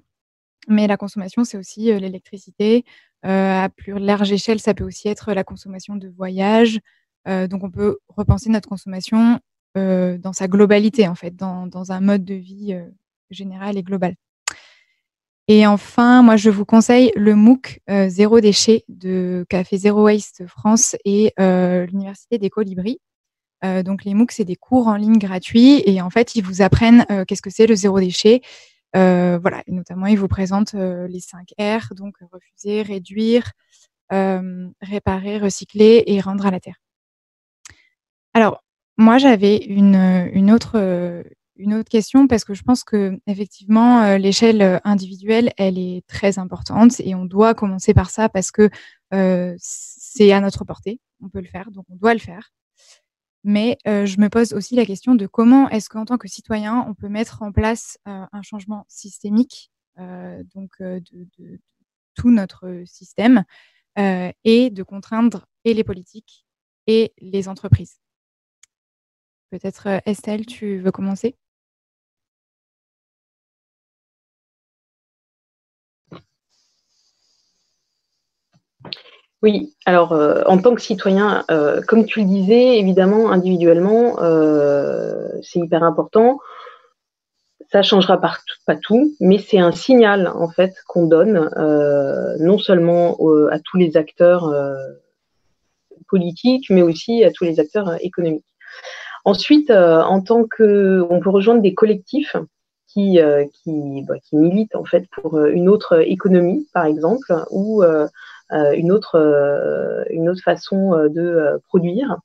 mais la consommation, c'est aussi l'électricité. À plus large échelle, ça peut aussi être la consommation de voyage. Donc, on peut repenser notre consommation dans sa globalité, en fait, dans un mode de vie général et global. Et enfin, moi, je vous conseille le MOOC Zéro déchet qu'a fait Zero Waste France et l'Université des Colibris. Donc, les MOOC, c'est des cours en ligne gratuits et en fait, ils vous apprennent qu'est-ce que c'est le zéro déchet. Voilà, et notamment, ils vous présentent les 5 R, donc refuser, réduire, réparer, recycler et rendre à la terre. Alors, moi, j'avais une autre question parce que je pense que effectivement l'échelle individuelle, elle est très importante et on doit commencer par ça parce que c'est à notre portée, on peut le faire, donc on doit le faire. Mais je me pose aussi la question de comment est-ce qu'en tant que citoyen, on peut mettre en place un changement systémique de tout notre système et de contraindre et les politiques et les entreprises. Peut-être Estelle, tu veux commencer ? Oui, alors en tant que citoyen, comme tu le disais, évidemment, individuellement, c'est hyper important. Ça changera pas tout, mais c'est un signal en fait qu'on donne non seulement à tous les acteurs politiques, mais aussi à tous les acteurs économiques. Ensuite, en tant que, on peut rejoindre des collectifs qui militent en fait pour une autre économie, par exemple, ou une autre façon de produire.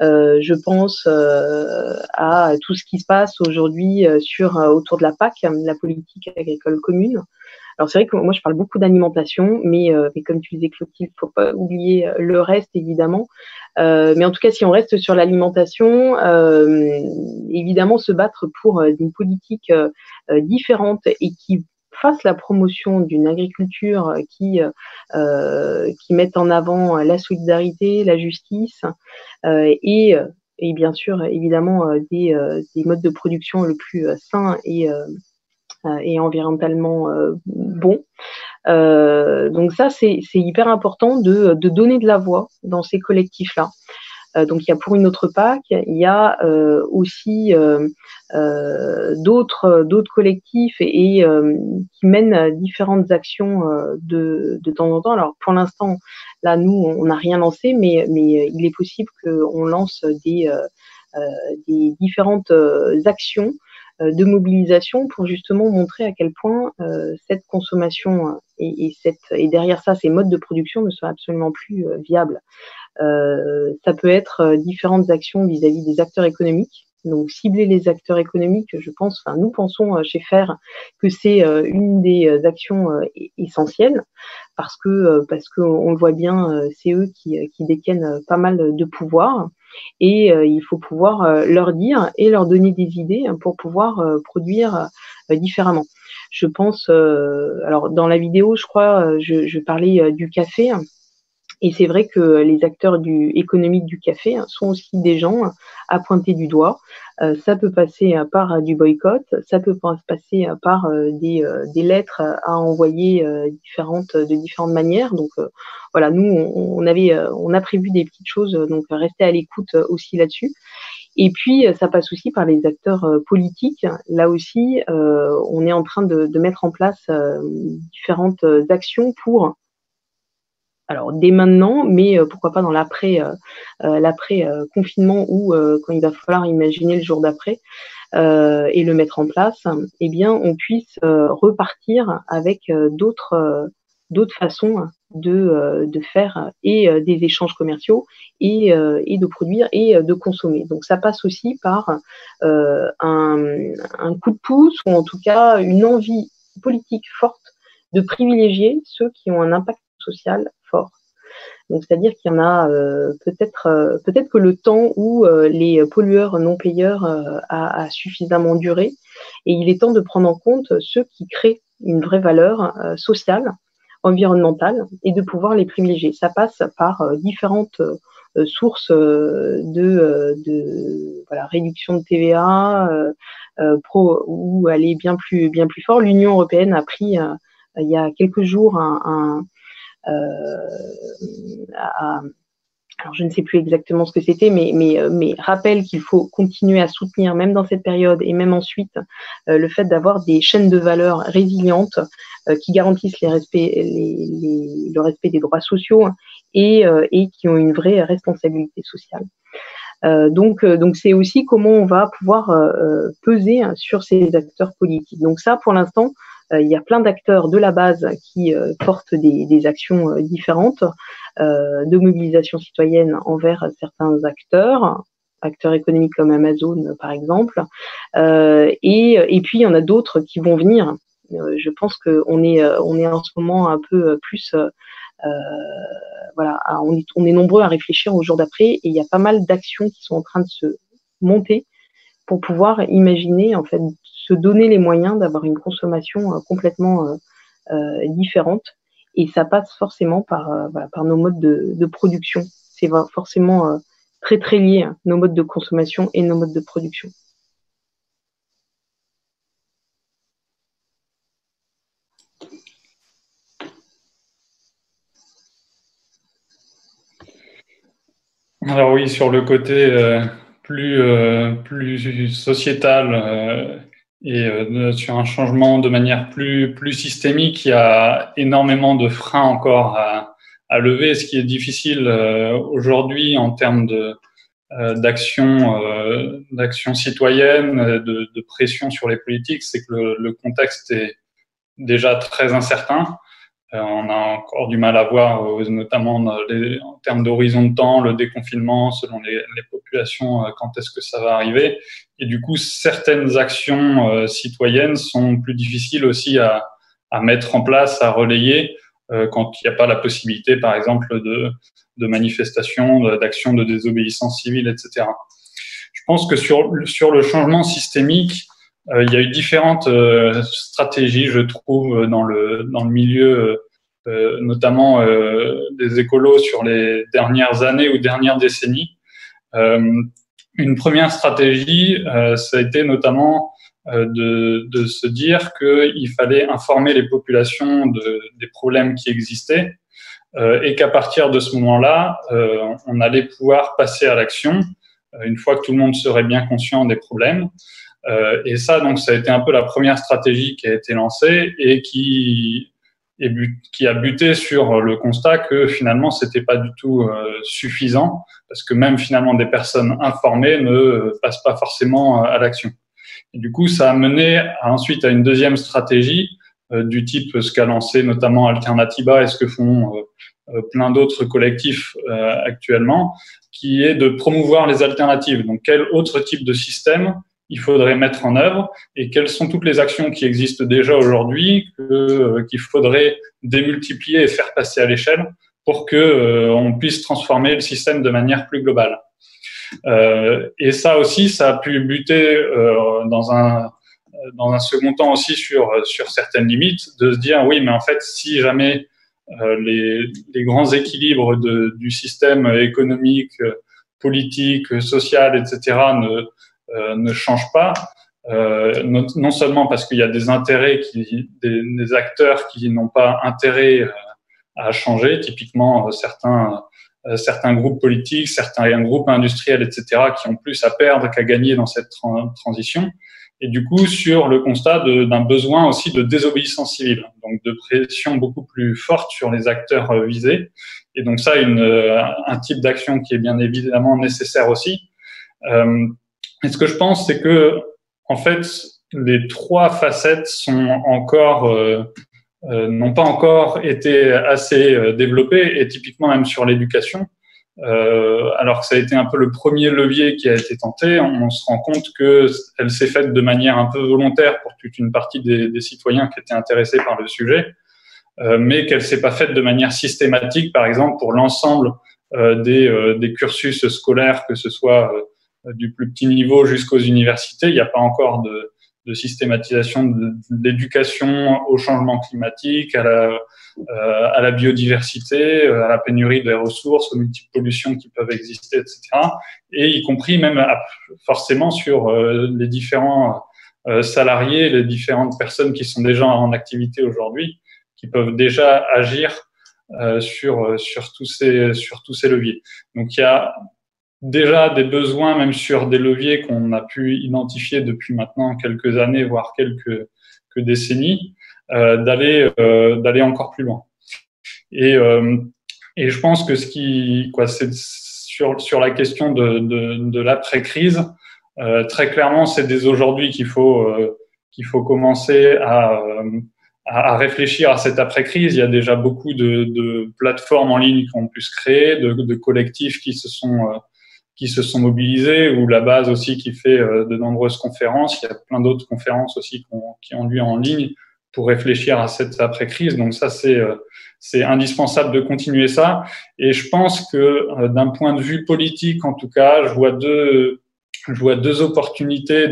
Je pense à tout ce qui se passe aujourd'hui autour de la PAC, la politique agricole commune. Alors c'est vrai que moi je parle beaucoup d'alimentation, mais comme tu disais Clotilde, il ne faut pas oublier le reste évidemment. Mais en tout cas, si on reste sur l'alimentation, évidemment se battre pour une politique différente et qui fasse la promotion d'une agriculture qui mette en avant la solidarité, la justice et bien sûr évidemment des modes de production le plus sains et environnementalement bons. Donc ça, c'est hyper important de donner de la voix dans ces collectifs-là. Donc il y a Pour une autre PAC, il y a aussi d'autres collectifs et qui mènent différentes actions de temps en temps. Alors pour l'instant, là nous on n'a rien lancé, mais il est possible qu'on lance des différentes actions de mobilisation pour justement montrer à quel point cette consommation et derrière ça ces modes de production ne sont absolument plus viables. Ça peut être différentes actions vis-à-vis des acteurs économiques. Donc cibler les acteurs économiques, je pense, enfin nous pensons chez FAIRE que c'est une des actions essentielles parce que on le voit bien, c'est eux qui détiennent pas mal de pouvoir et il faut pouvoir leur dire et leur donner des idées pour pouvoir produire différemment. Je pense, alors dans la vidéo, je crois, je parlais du café. Et c'est vrai que les acteurs économiques du café sont aussi des gens à pointer du doigt. Ça peut passer par du boycott, ça peut passer par des lettres à envoyer de différentes manières. Donc voilà, nous on a prévu des petites choses, donc restez à l'écoute aussi là-dessus. Et puis ça passe aussi par les acteurs politiques. Là aussi, on est en train de mettre en place différentes actions pour alors dès maintenant, mais pourquoi pas dans l'après confinement ou quand il va falloir imaginer le jour d'après et le mettre en place, eh bien on puisse repartir avec d'autres façons de faire et des échanges commerciaux et de produire et de consommer. Donc ça passe aussi par un coup de pouce ou en tout cas une envie politique forte de privilégier ceux qui ont un impact social fort. Donc, c'est-à-dire qu'il y en a peut-être que le temps où les pollueurs non payeurs a suffisamment duré et il est temps de prendre en compte ceux qui créent une vraie valeur sociale, environnementale et de pouvoir les privilégier. Ça passe par différentes sources de réduction de TVA ou aller bien plus fort. L'Union européenne a pris il y a quelques jours alors je ne sais plus exactement ce que c'était, mais rappelle qu'il faut continuer à soutenir, même dans cette période et même ensuite, le fait d'avoir des chaînes de valeur résilientes qui garantissent le respect des droits sociaux et qui ont une vraie responsabilité sociale. Donc c'est aussi comment on va pouvoir peser sur ces acteurs politiques. Donc ça, pour l'instant, il y a plein d'acteurs de la base qui portent des actions différentes de mobilisation citoyenne envers certains acteurs économiques comme Amazon par exemple, et puis il y en a d'autres qui vont venir. Je pense qu'on est en ce moment un peu plus on est nombreux à réfléchir au jour d'après et il y a pas mal d'actions qui sont en train de se monter pour pouvoir imaginer, en fait, se donner les moyens d'avoir une consommation complètement différente. Et ça passe forcément par nos modes de production. C'est forcément très, très lié, hein, nos modes de consommation et nos modes de production. Alors oui, sur le côté plus sociétal sur un changement de manière plus systémique, il y a énormément de freins encore à lever. Ce qui est difficile aujourd'hui en termes d'action citoyenne, de pression sur les politiques, c'est que le contexte est déjà très incertain. On a encore du mal à voir, notamment en termes d'horizon de temps, le déconfinement selon les populations, quand est-ce que ça va arriver. Et du coup, certaines actions citoyennes sont plus difficiles aussi à mettre en place, à relayer, quand il n'y a pas la possibilité, par exemple, de manifestations, d'actions de désobéissance civile, etc. Je pense que sur le changement systémique, il y a eu différentes stratégies, je trouve, dans le milieu, notamment des écolos sur les dernières années ou dernières décennies. Une première stratégie, ça a été notamment de se dire qu'il fallait informer les populations des problèmes qui existaient et qu'à partir de ce moment-là, on allait pouvoir passer à l'action une fois que tout le monde serait bien conscient des problèmes. Et ça, donc, ça a été un peu la première stratégie qui a été lancée et qui a buté sur le constat que finalement, c'était pas du tout suffisant, parce que même finalement des personnes informées ne passent pas forcément à l'action. Et du coup, ça a mené ensuite à une deuxième stratégie du type ce qu'a lancé notamment Alternativa et ce que font plein d'autres collectifs actuellement, qui est de promouvoir les alternatives. Donc, quel autre type de système il faudrait mettre en œuvre et quelles sont toutes les actions qui existent déjà aujourd'hui qu'il faudrait démultiplier et faire passer à l'échelle pour que on puisse transformer le système de manière plus globale. Et ça aussi, ça a pu buter dans un second temps aussi sur certaines limites, de se dire oui, mais en fait, si jamais les grands équilibres du système économique, politique, social, etc. ne changent pas, non seulement parce qu'il y a des intérêts, des acteurs qui n'ont pas intérêt à changer, typiquement certains groupes politiques, certains groupes industriels, etc., qui ont plus à perdre qu'à gagner dans cette transition. Et du coup, sur le constat d'un besoin aussi de désobéissance civile, donc de pression beaucoup plus forte sur les acteurs visés. Et donc ça, un type d'action qui est bien évidemment nécessaire aussi. Et ce que je pense, c'est que, en fait, les trois facettes n'ont pas encore été assez développées, et typiquement même sur l'éducation. Alors que ça a été un peu le premier levier qui a été tenté, on se rend compte qu'elle s'est faite de manière un peu volontaire pour toute une partie des citoyens qui étaient intéressés par le sujet, mais qu'elle s'est pas faite de manière systématique, par exemple, pour l'ensemble des cursus scolaires, que ce soit du plus petit niveau jusqu'aux universités. Il n'y a pas encore de systématisation de l'éducation au changement climatique, à la biodiversité, à la pénurie des ressources, aux multiples pollutions qui peuvent exister, etc. Et y compris même forcément sur les différents salariés, les différentes personnes qui sont déjà en activité aujourd'hui, qui peuvent déjà agir sur tous ces leviers. Donc il y a déjà des besoins, même sur des leviers qu'on a pu identifier depuis maintenant quelques années, voire quelques décennies, d'aller encore plus loin. Et je pense que c'est sur la question de l'après-crise, très clairement, c'est dès aujourd'hui qu'il faut commencer à réfléchir à cette après-crise. Il y a déjà beaucoup de plateformes en ligne qui ont pu se créer, de collectifs qui se sont mobilisés, ou la base aussi qui fait de nombreuses conférences. Il y a plein d'autres conférences aussi qui ont lieu en ligne pour réfléchir à cette après-crise. Donc ça, c'est indispensable de continuer ça. Et je pense que d'un point de vue politique, en tout cas, je vois deux opportunités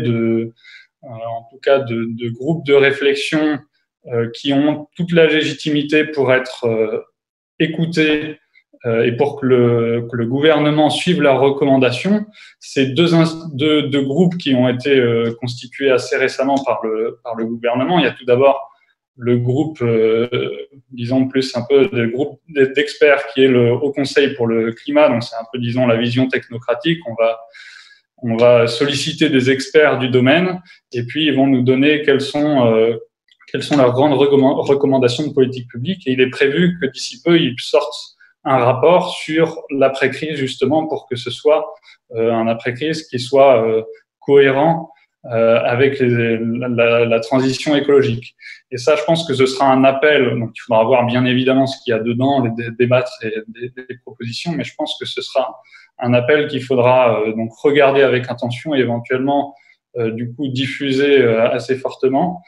en tout cas de groupes de réflexion qui ont toute la légitimité pour être écoutés et pour que le gouvernement suive leurs recommandations. C'est deux groupes qui ont été constitués assez récemment par le gouvernement. Il y a tout d'abord le groupe, disons plus un peu le groupe d'experts qui est le Haut Conseil pour le climat. Donc c'est un peu, disons, la vision technocratique. on va solliciter des experts du domaine et puis ils vont nous donner quelles sont leurs grandes recommandations de politique publique. Et il est prévu que d'ici peu, ils sortent un rapport sur l'après-crise, justement, pour que ce soit un après-crise qui soit cohérent avec la transition écologique. Et ça, je pense que ce sera un appel. Donc, il faudra voir bien évidemment ce qu'il y a dedans, débattre et des propositions, mais je pense que ce sera un appel qu'il faudra donc regarder avec attention et éventuellement du coup diffuser assez fortement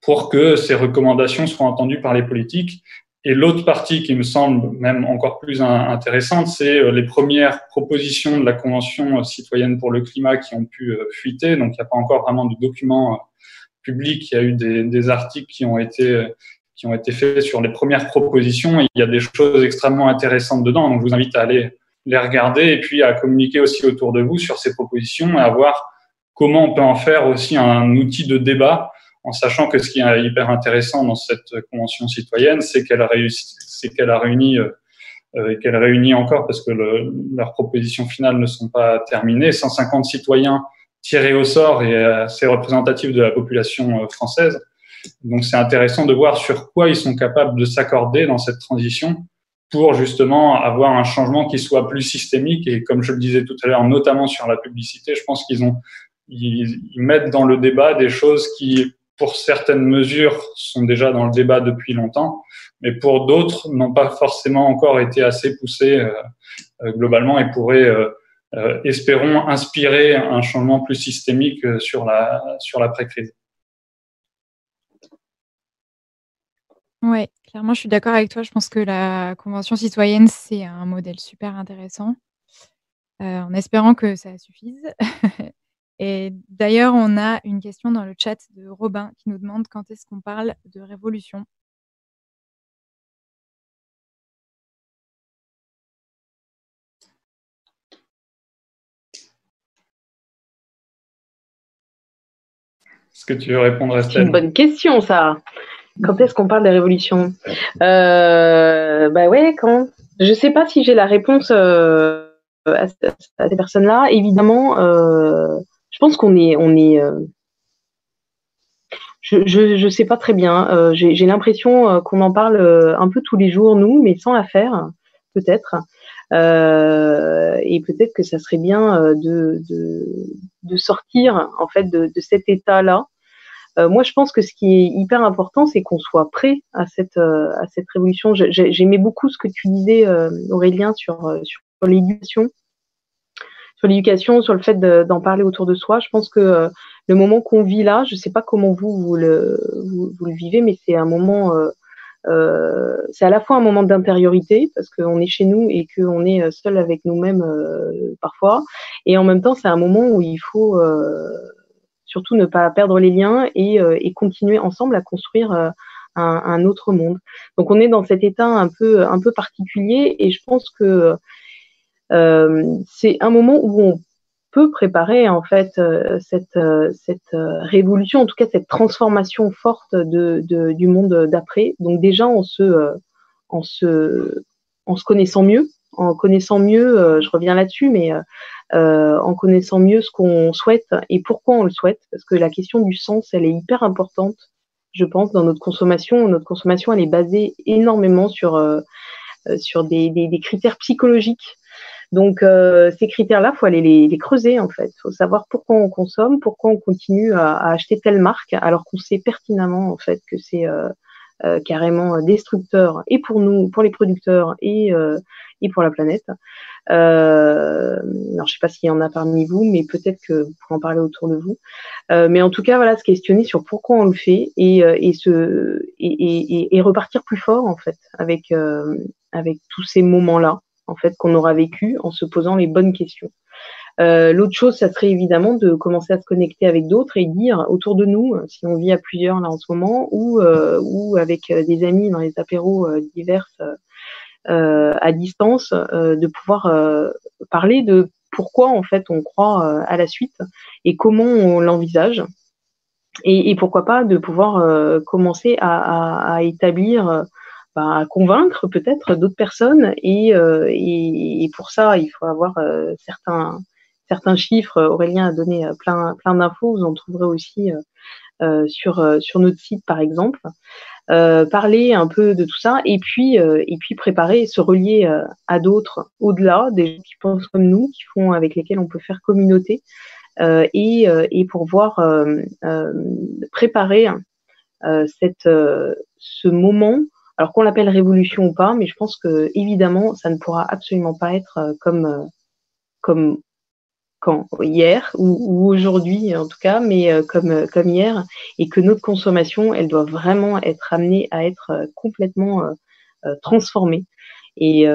pour que ces recommandations soient entendues par les politiques. Et l'autre partie qui me semble même encore plus intéressante, c'est les premières propositions de la Convention citoyenne pour le climat qui ont pu fuiter. Donc, il n'y a pas encore vraiment de documents publics. Il y a eu des articles qui ont été faits sur les premières propositions. Et il y a des choses extrêmement intéressantes dedans. Donc, je vous invite à aller les regarder et puis à communiquer aussi autour de vous sur ces propositions et à voir comment on peut en faire aussi un outil de débat, en sachant que ce qui est hyper intéressant dans cette convention citoyenne, c'est qu'elle réunit encore, parce que leurs propositions finales ne sont pas terminées, 150 citoyens tirés au sort et assez représentatifs de la population française. Donc c'est intéressant de voir sur quoi ils sont capables de s'accorder dans cette transition pour justement avoir un changement qui soit plus systémique. Et comme je le disais tout à l'heure, notamment sur la publicité, je pense qu'ils mettent dans le débat des choses qui, pour certaines mesures, sont déjà dans le débat depuis longtemps, mais pour d'autres, n'ont pas forcément encore été assez poussées globalement et pourraient, espérons, inspirer un changement plus systémique sur l'après-crise. Oui, clairement, je suis d'accord avec toi. Je pense que la Convention citoyenne, c'est un modèle super intéressant, en espérant que ça suffise. Et d'ailleurs, on a une question dans le chat de Robin qui nous demande quand est-ce qu'on parle de révolution. Est-ce que tu veux répondre, Estelle ? C'est une bonne question, ça. Quand est-ce qu'on parle des révolutions ? Bah ouais, quand ? Je sais pas si j'ai la réponse à ces personnes-là. Évidemment, je pense qu'on est je sais pas très bien. J'ai l'impression qu'on en parle un peu tous les jours, nous, mais sans la faire, peut-être. Et peut-être que ça serait bien de sortir en fait de cet état-là. Moi, je pense que ce qui est hyper important, c'est qu'on soit prêt à cette révolution. J'aimais beaucoup ce que tu disais, Aurélien, sur l'éducation. Sur l'éducation, sur le fait d'en parler autour de soi. Je pense que le moment qu'on vit là, je ne sais pas comment vous le vivez, mais c'est un moment, c'est à la fois un moment d'intériorité, parce qu'on est chez nous et qu'on est seul avec nous-mêmes parfois, et en même temps, c'est un moment où il faut surtout ne pas perdre les liens et continuer ensemble à construire un autre monde. Donc on est dans cet état un peu particulier, et je pense que c'est un moment où on peut préparer en fait cette révolution, en tout cas cette transformation forte du monde d'après. Donc déjà en se connaissant mieux, je reviens là-dessus, mais en connaissant mieux ce qu'on souhaite et pourquoi on le souhaite, parce que la question du sens, elle est hyper importante, je pense, dans notre consommation. Notre consommation, elle est basée énormément sur des critères psychologiques. Donc ces critères-là, faut aller les creuser en fait. Faut savoir pourquoi on consomme, pourquoi on continue à acheter telle marque, alors qu'on sait pertinemment en fait que c'est carrément destructeur, et pour nous, pour les producteurs, et pour la planète. Alors je sais pas s'il y en a parmi vous, mais peut-être que vous pourrez en parler autour de vous. Mais en tout cas, voilà, se questionner sur pourquoi on le fait et repartir plus fort en fait avec tous ces moments-là en fait qu'on aura vécu en se posant les bonnes questions. L'autre chose, ça serait évidemment de commencer à se connecter avec d'autres et dire autour de nous, si on vit à plusieurs là en ce moment, ou avec des amis dans les apéros divers à distance, de pouvoir parler de pourquoi en fait on croit à la suite et comment on l'envisage, et pourquoi pas de pouvoir commencer à établir, à convaincre peut-être d'autres personnes, et pour ça il faut avoir certains chiffres. Aurélien a donné plein d'infos. Vous en trouverez aussi sur notre site, par exemple. Parler un peu de tout ça et puis préparer et se relier à d'autres au-delà, des gens qui pensent comme nous, avec lesquels on peut faire communauté et pour pouvoir préparer ce moment, alors qu'on l'appelle révolution ou pas, mais je pense que évidemment ça ne pourra absolument pas être comme quand hier ou aujourd'hui en tout cas, mais comme hier, et que notre consommation, elle doit vraiment être amenée à être complètement transformée. Et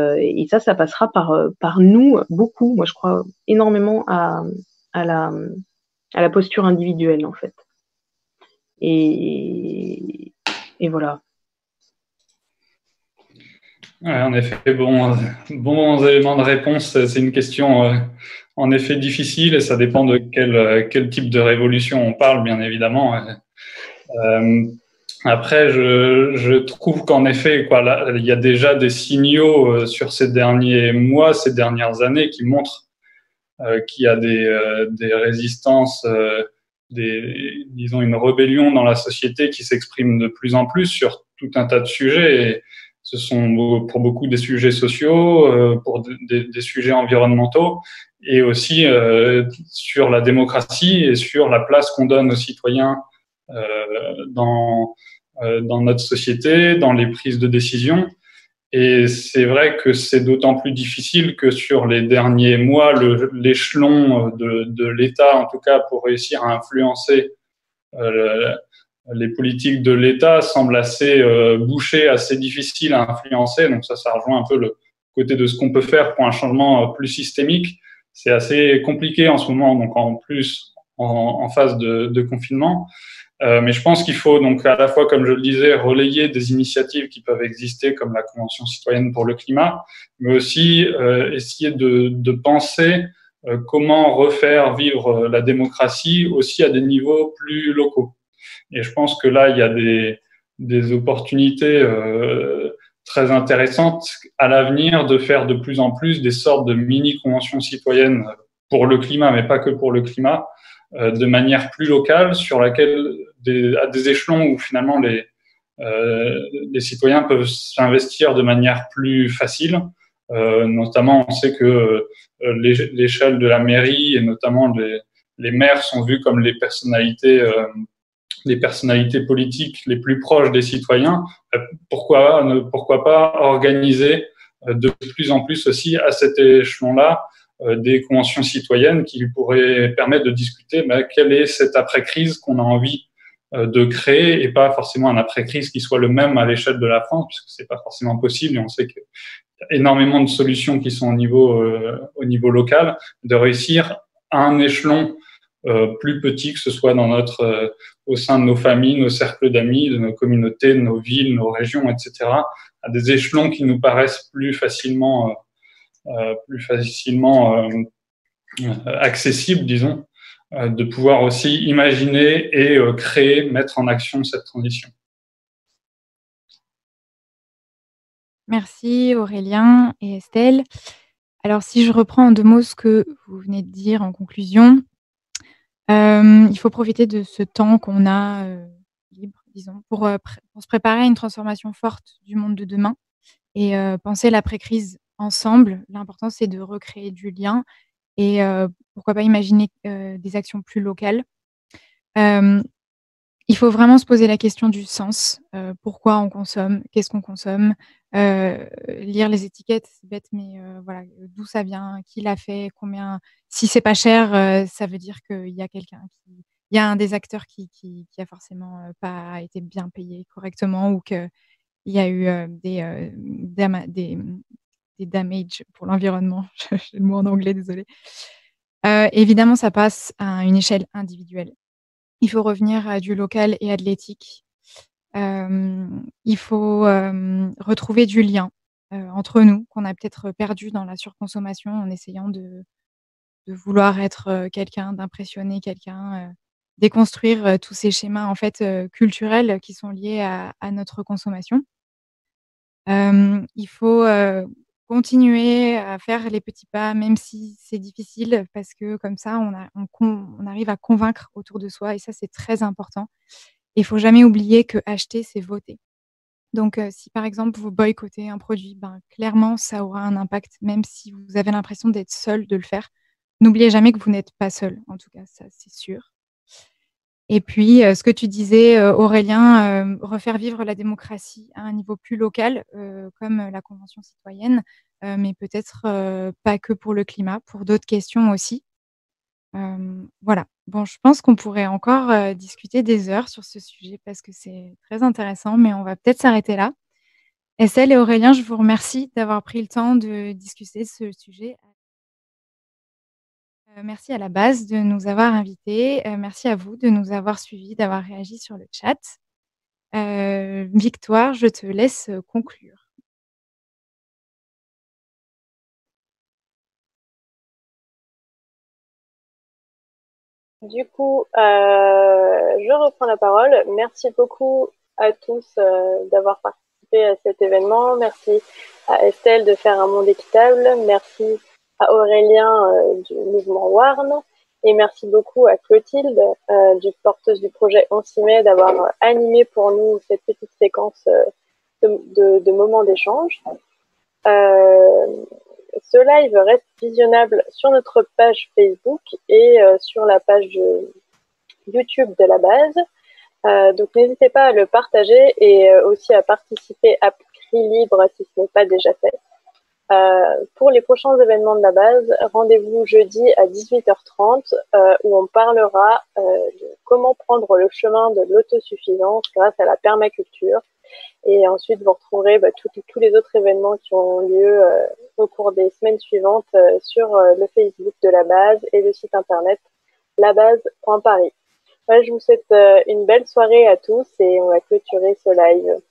ça passera par nous beaucoup. Moi, je crois énormément à la posture individuelle en fait. Et voilà. Ouais, en effet, bons éléments de réponse. C'est une question en effet difficile et ça dépend de quel type de révolution on parle, bien évidemment. Après, je trouve qu'en effet, là, il y a déjà des signaux sur ces derniers mois, ces dernières années qui montrent qu'il y a des résistances, disons une rébellion dans la société qui s'exprime de plus en plus sur tout un tas de sujets. Et ce sont pour beaucoup des sujets sociaux, pour des sujets environnementaux, et aussi sur la démocratie et sur la place qu'on donne aux citoyens dans notre société, dans les prises de décision. Et c'est vrai que c'est d'autant plus difficile que sur les derniers mois, l'échelon de l'État, en tout cas pour réussir à influencer les politiques de l'État, semble assez bouché, assez difficile à influencer. Donc ça rejoint un peu le côté de ce qu'on peut faire pour un changement plus systémique. C'est assez compliqué en ce moment, donc en plus en phase de confinement. Mais je pense qu'il faut donc à la fois, comme je le disais, relayer des initiatives qui peuvent exister comme la Convention citoyenne pour le climat, mais aussi essayer de penser comment refaire vivre la démocratie aussi à des niveaux plus locaux. Et je pense que là, il y a des opportunités très intéressantes à l'avenir de faire de plus en plus des sortes de mini-conventions citoyennes pour le climat, mais pas que pour le climat, de manière plus locale, sur laquelle, à des échelons où finalement les citoyens peuvent s'investir de manière plus facile. Notamment, on sait que l'échelle de la mairie et notamment les maires sont vus comme les personnalités politiques les plus proches des citoyens. Pourquoi pas organiser de plus en plus aussi à cet échelon-là des conventions citoyennes qui pourraient permettre de discuter quelle est cette après-crise qu'on a envie de créer, et pas forcément un après-crise qui soit le même à l'échelle de la France, puisque c'est pas forcément possible, et on sait qu'il y a énormément de solutions qui sont au niveau local, de réussir à un échelon plus petit, que ce soit au sein de nos familles, nos cercles d'amis, de nos communautés, de nos villes, nos régions, etc., à des échelons qui nous paraissent plus facilement accessibles, disons, de pouvoir aussi imaginer et créer, mettre en action cette transition. Merci Aurélien et Estelle. Alors si je reprends en 2 mots ce que vous venez de dire en conclusion, il faut profiter de ce temps qu'on a libre, disons, pour se préparer à une transformation forte du monde de demain et penser l'après-crise ensemble. L'important, c'est de recréer du lien et pourquoi pas imaginer des actions plus locales. Il faut vraiment se poser la question du sens. Pourquoi on consomme? Qu'est-ce qu'on consomme? Lire les étiquettes, c'est bête, mais voilà, d'où ça vient? Qui l'a fait? Combien? Si c'est pas cher, ça veut dire qu'il y a il y a un des acteurs qui a forcément pas été bien payé correctement, ou qu'il y a eu des damages pour l'environnement. J'ai le mot en anglais, désolée. Évidemment, ça passe à une échelle individuelle. Il faut revenir à du local et à de l'éthique. Il faut retrouver du lien entre nous, qu'on a peut-être perdu dans la surconsommation, en essayant de vouloir être quelqu'un, d'impressionner quelqu'un, déconstruire tous ces schémas en fait culturels qui sont liés à notre consommation. Il faut continuer à faire les petits pas, même si c'est difficile, parce que comme ça, on arrive à convaincre autour de soi et ça, c'est très important. Il faut jamais oublier que acheter, c'est voter. Donc, si par exemple, vous boycottez un produit, ben, clairement, ça aura un impact, même si vous avez l'impression d'être seul de le faire. N'oubliez jamais que vous n'êtes pas seul, en tout cas, ça, c'est sûr. Et puis, ce que tu disais, Aurélien, refaire vivre la démocratie à un niveau plus local, comme la Convention citoyenne, mais peut-être pas que pour le climat, pour d'autres questions aussi. Voilà. Bon, je pense qu'on pourrait encore discuter des heures sur ce sujet parce que c'est très intéressant, mais on va peut-être s'arrêter là. Estelle et Aurélien, je vous remercie d'avoir pris le temps de discuter ce sujet. Merci à la base de nous avoir invités. Merci à vous de nous avoir suivis, d'avoir réagi sur le chat. Victoire, je te laisse conclure. Du coup, je reprends la parole. Merci beaucoup à tous d'avoir participé à cet événement. Merci à Estelle de faire un monde équitable. Merci à Aurélien du mouvement WARN. Et merci beaucoup à Clotilde, porteuse du projet On s'y met, d'avoir animé pour nous cette petite séquence de moments d'échange. Ce live reste visionnable sur notre page Facebook et sur la page YouTube de la base. Donc n'hésitez pas à le partager et aussi à participer à prix libre si ce n'est pas déjà fait. Pour les prochains événements de la base, rendez-vous jeudi à 18h30 où on parlera de comment prendre le chemin de l'autosuffisance grâce à la permaculture. Et ensuite, vous retrouverez tous les autres événements qui ont lieu au cours des semaines suivantes sur le Facebook de la base et le site internet labase.paris. Je vous souhaite une belle soirée à tous et on va clôturer ce live.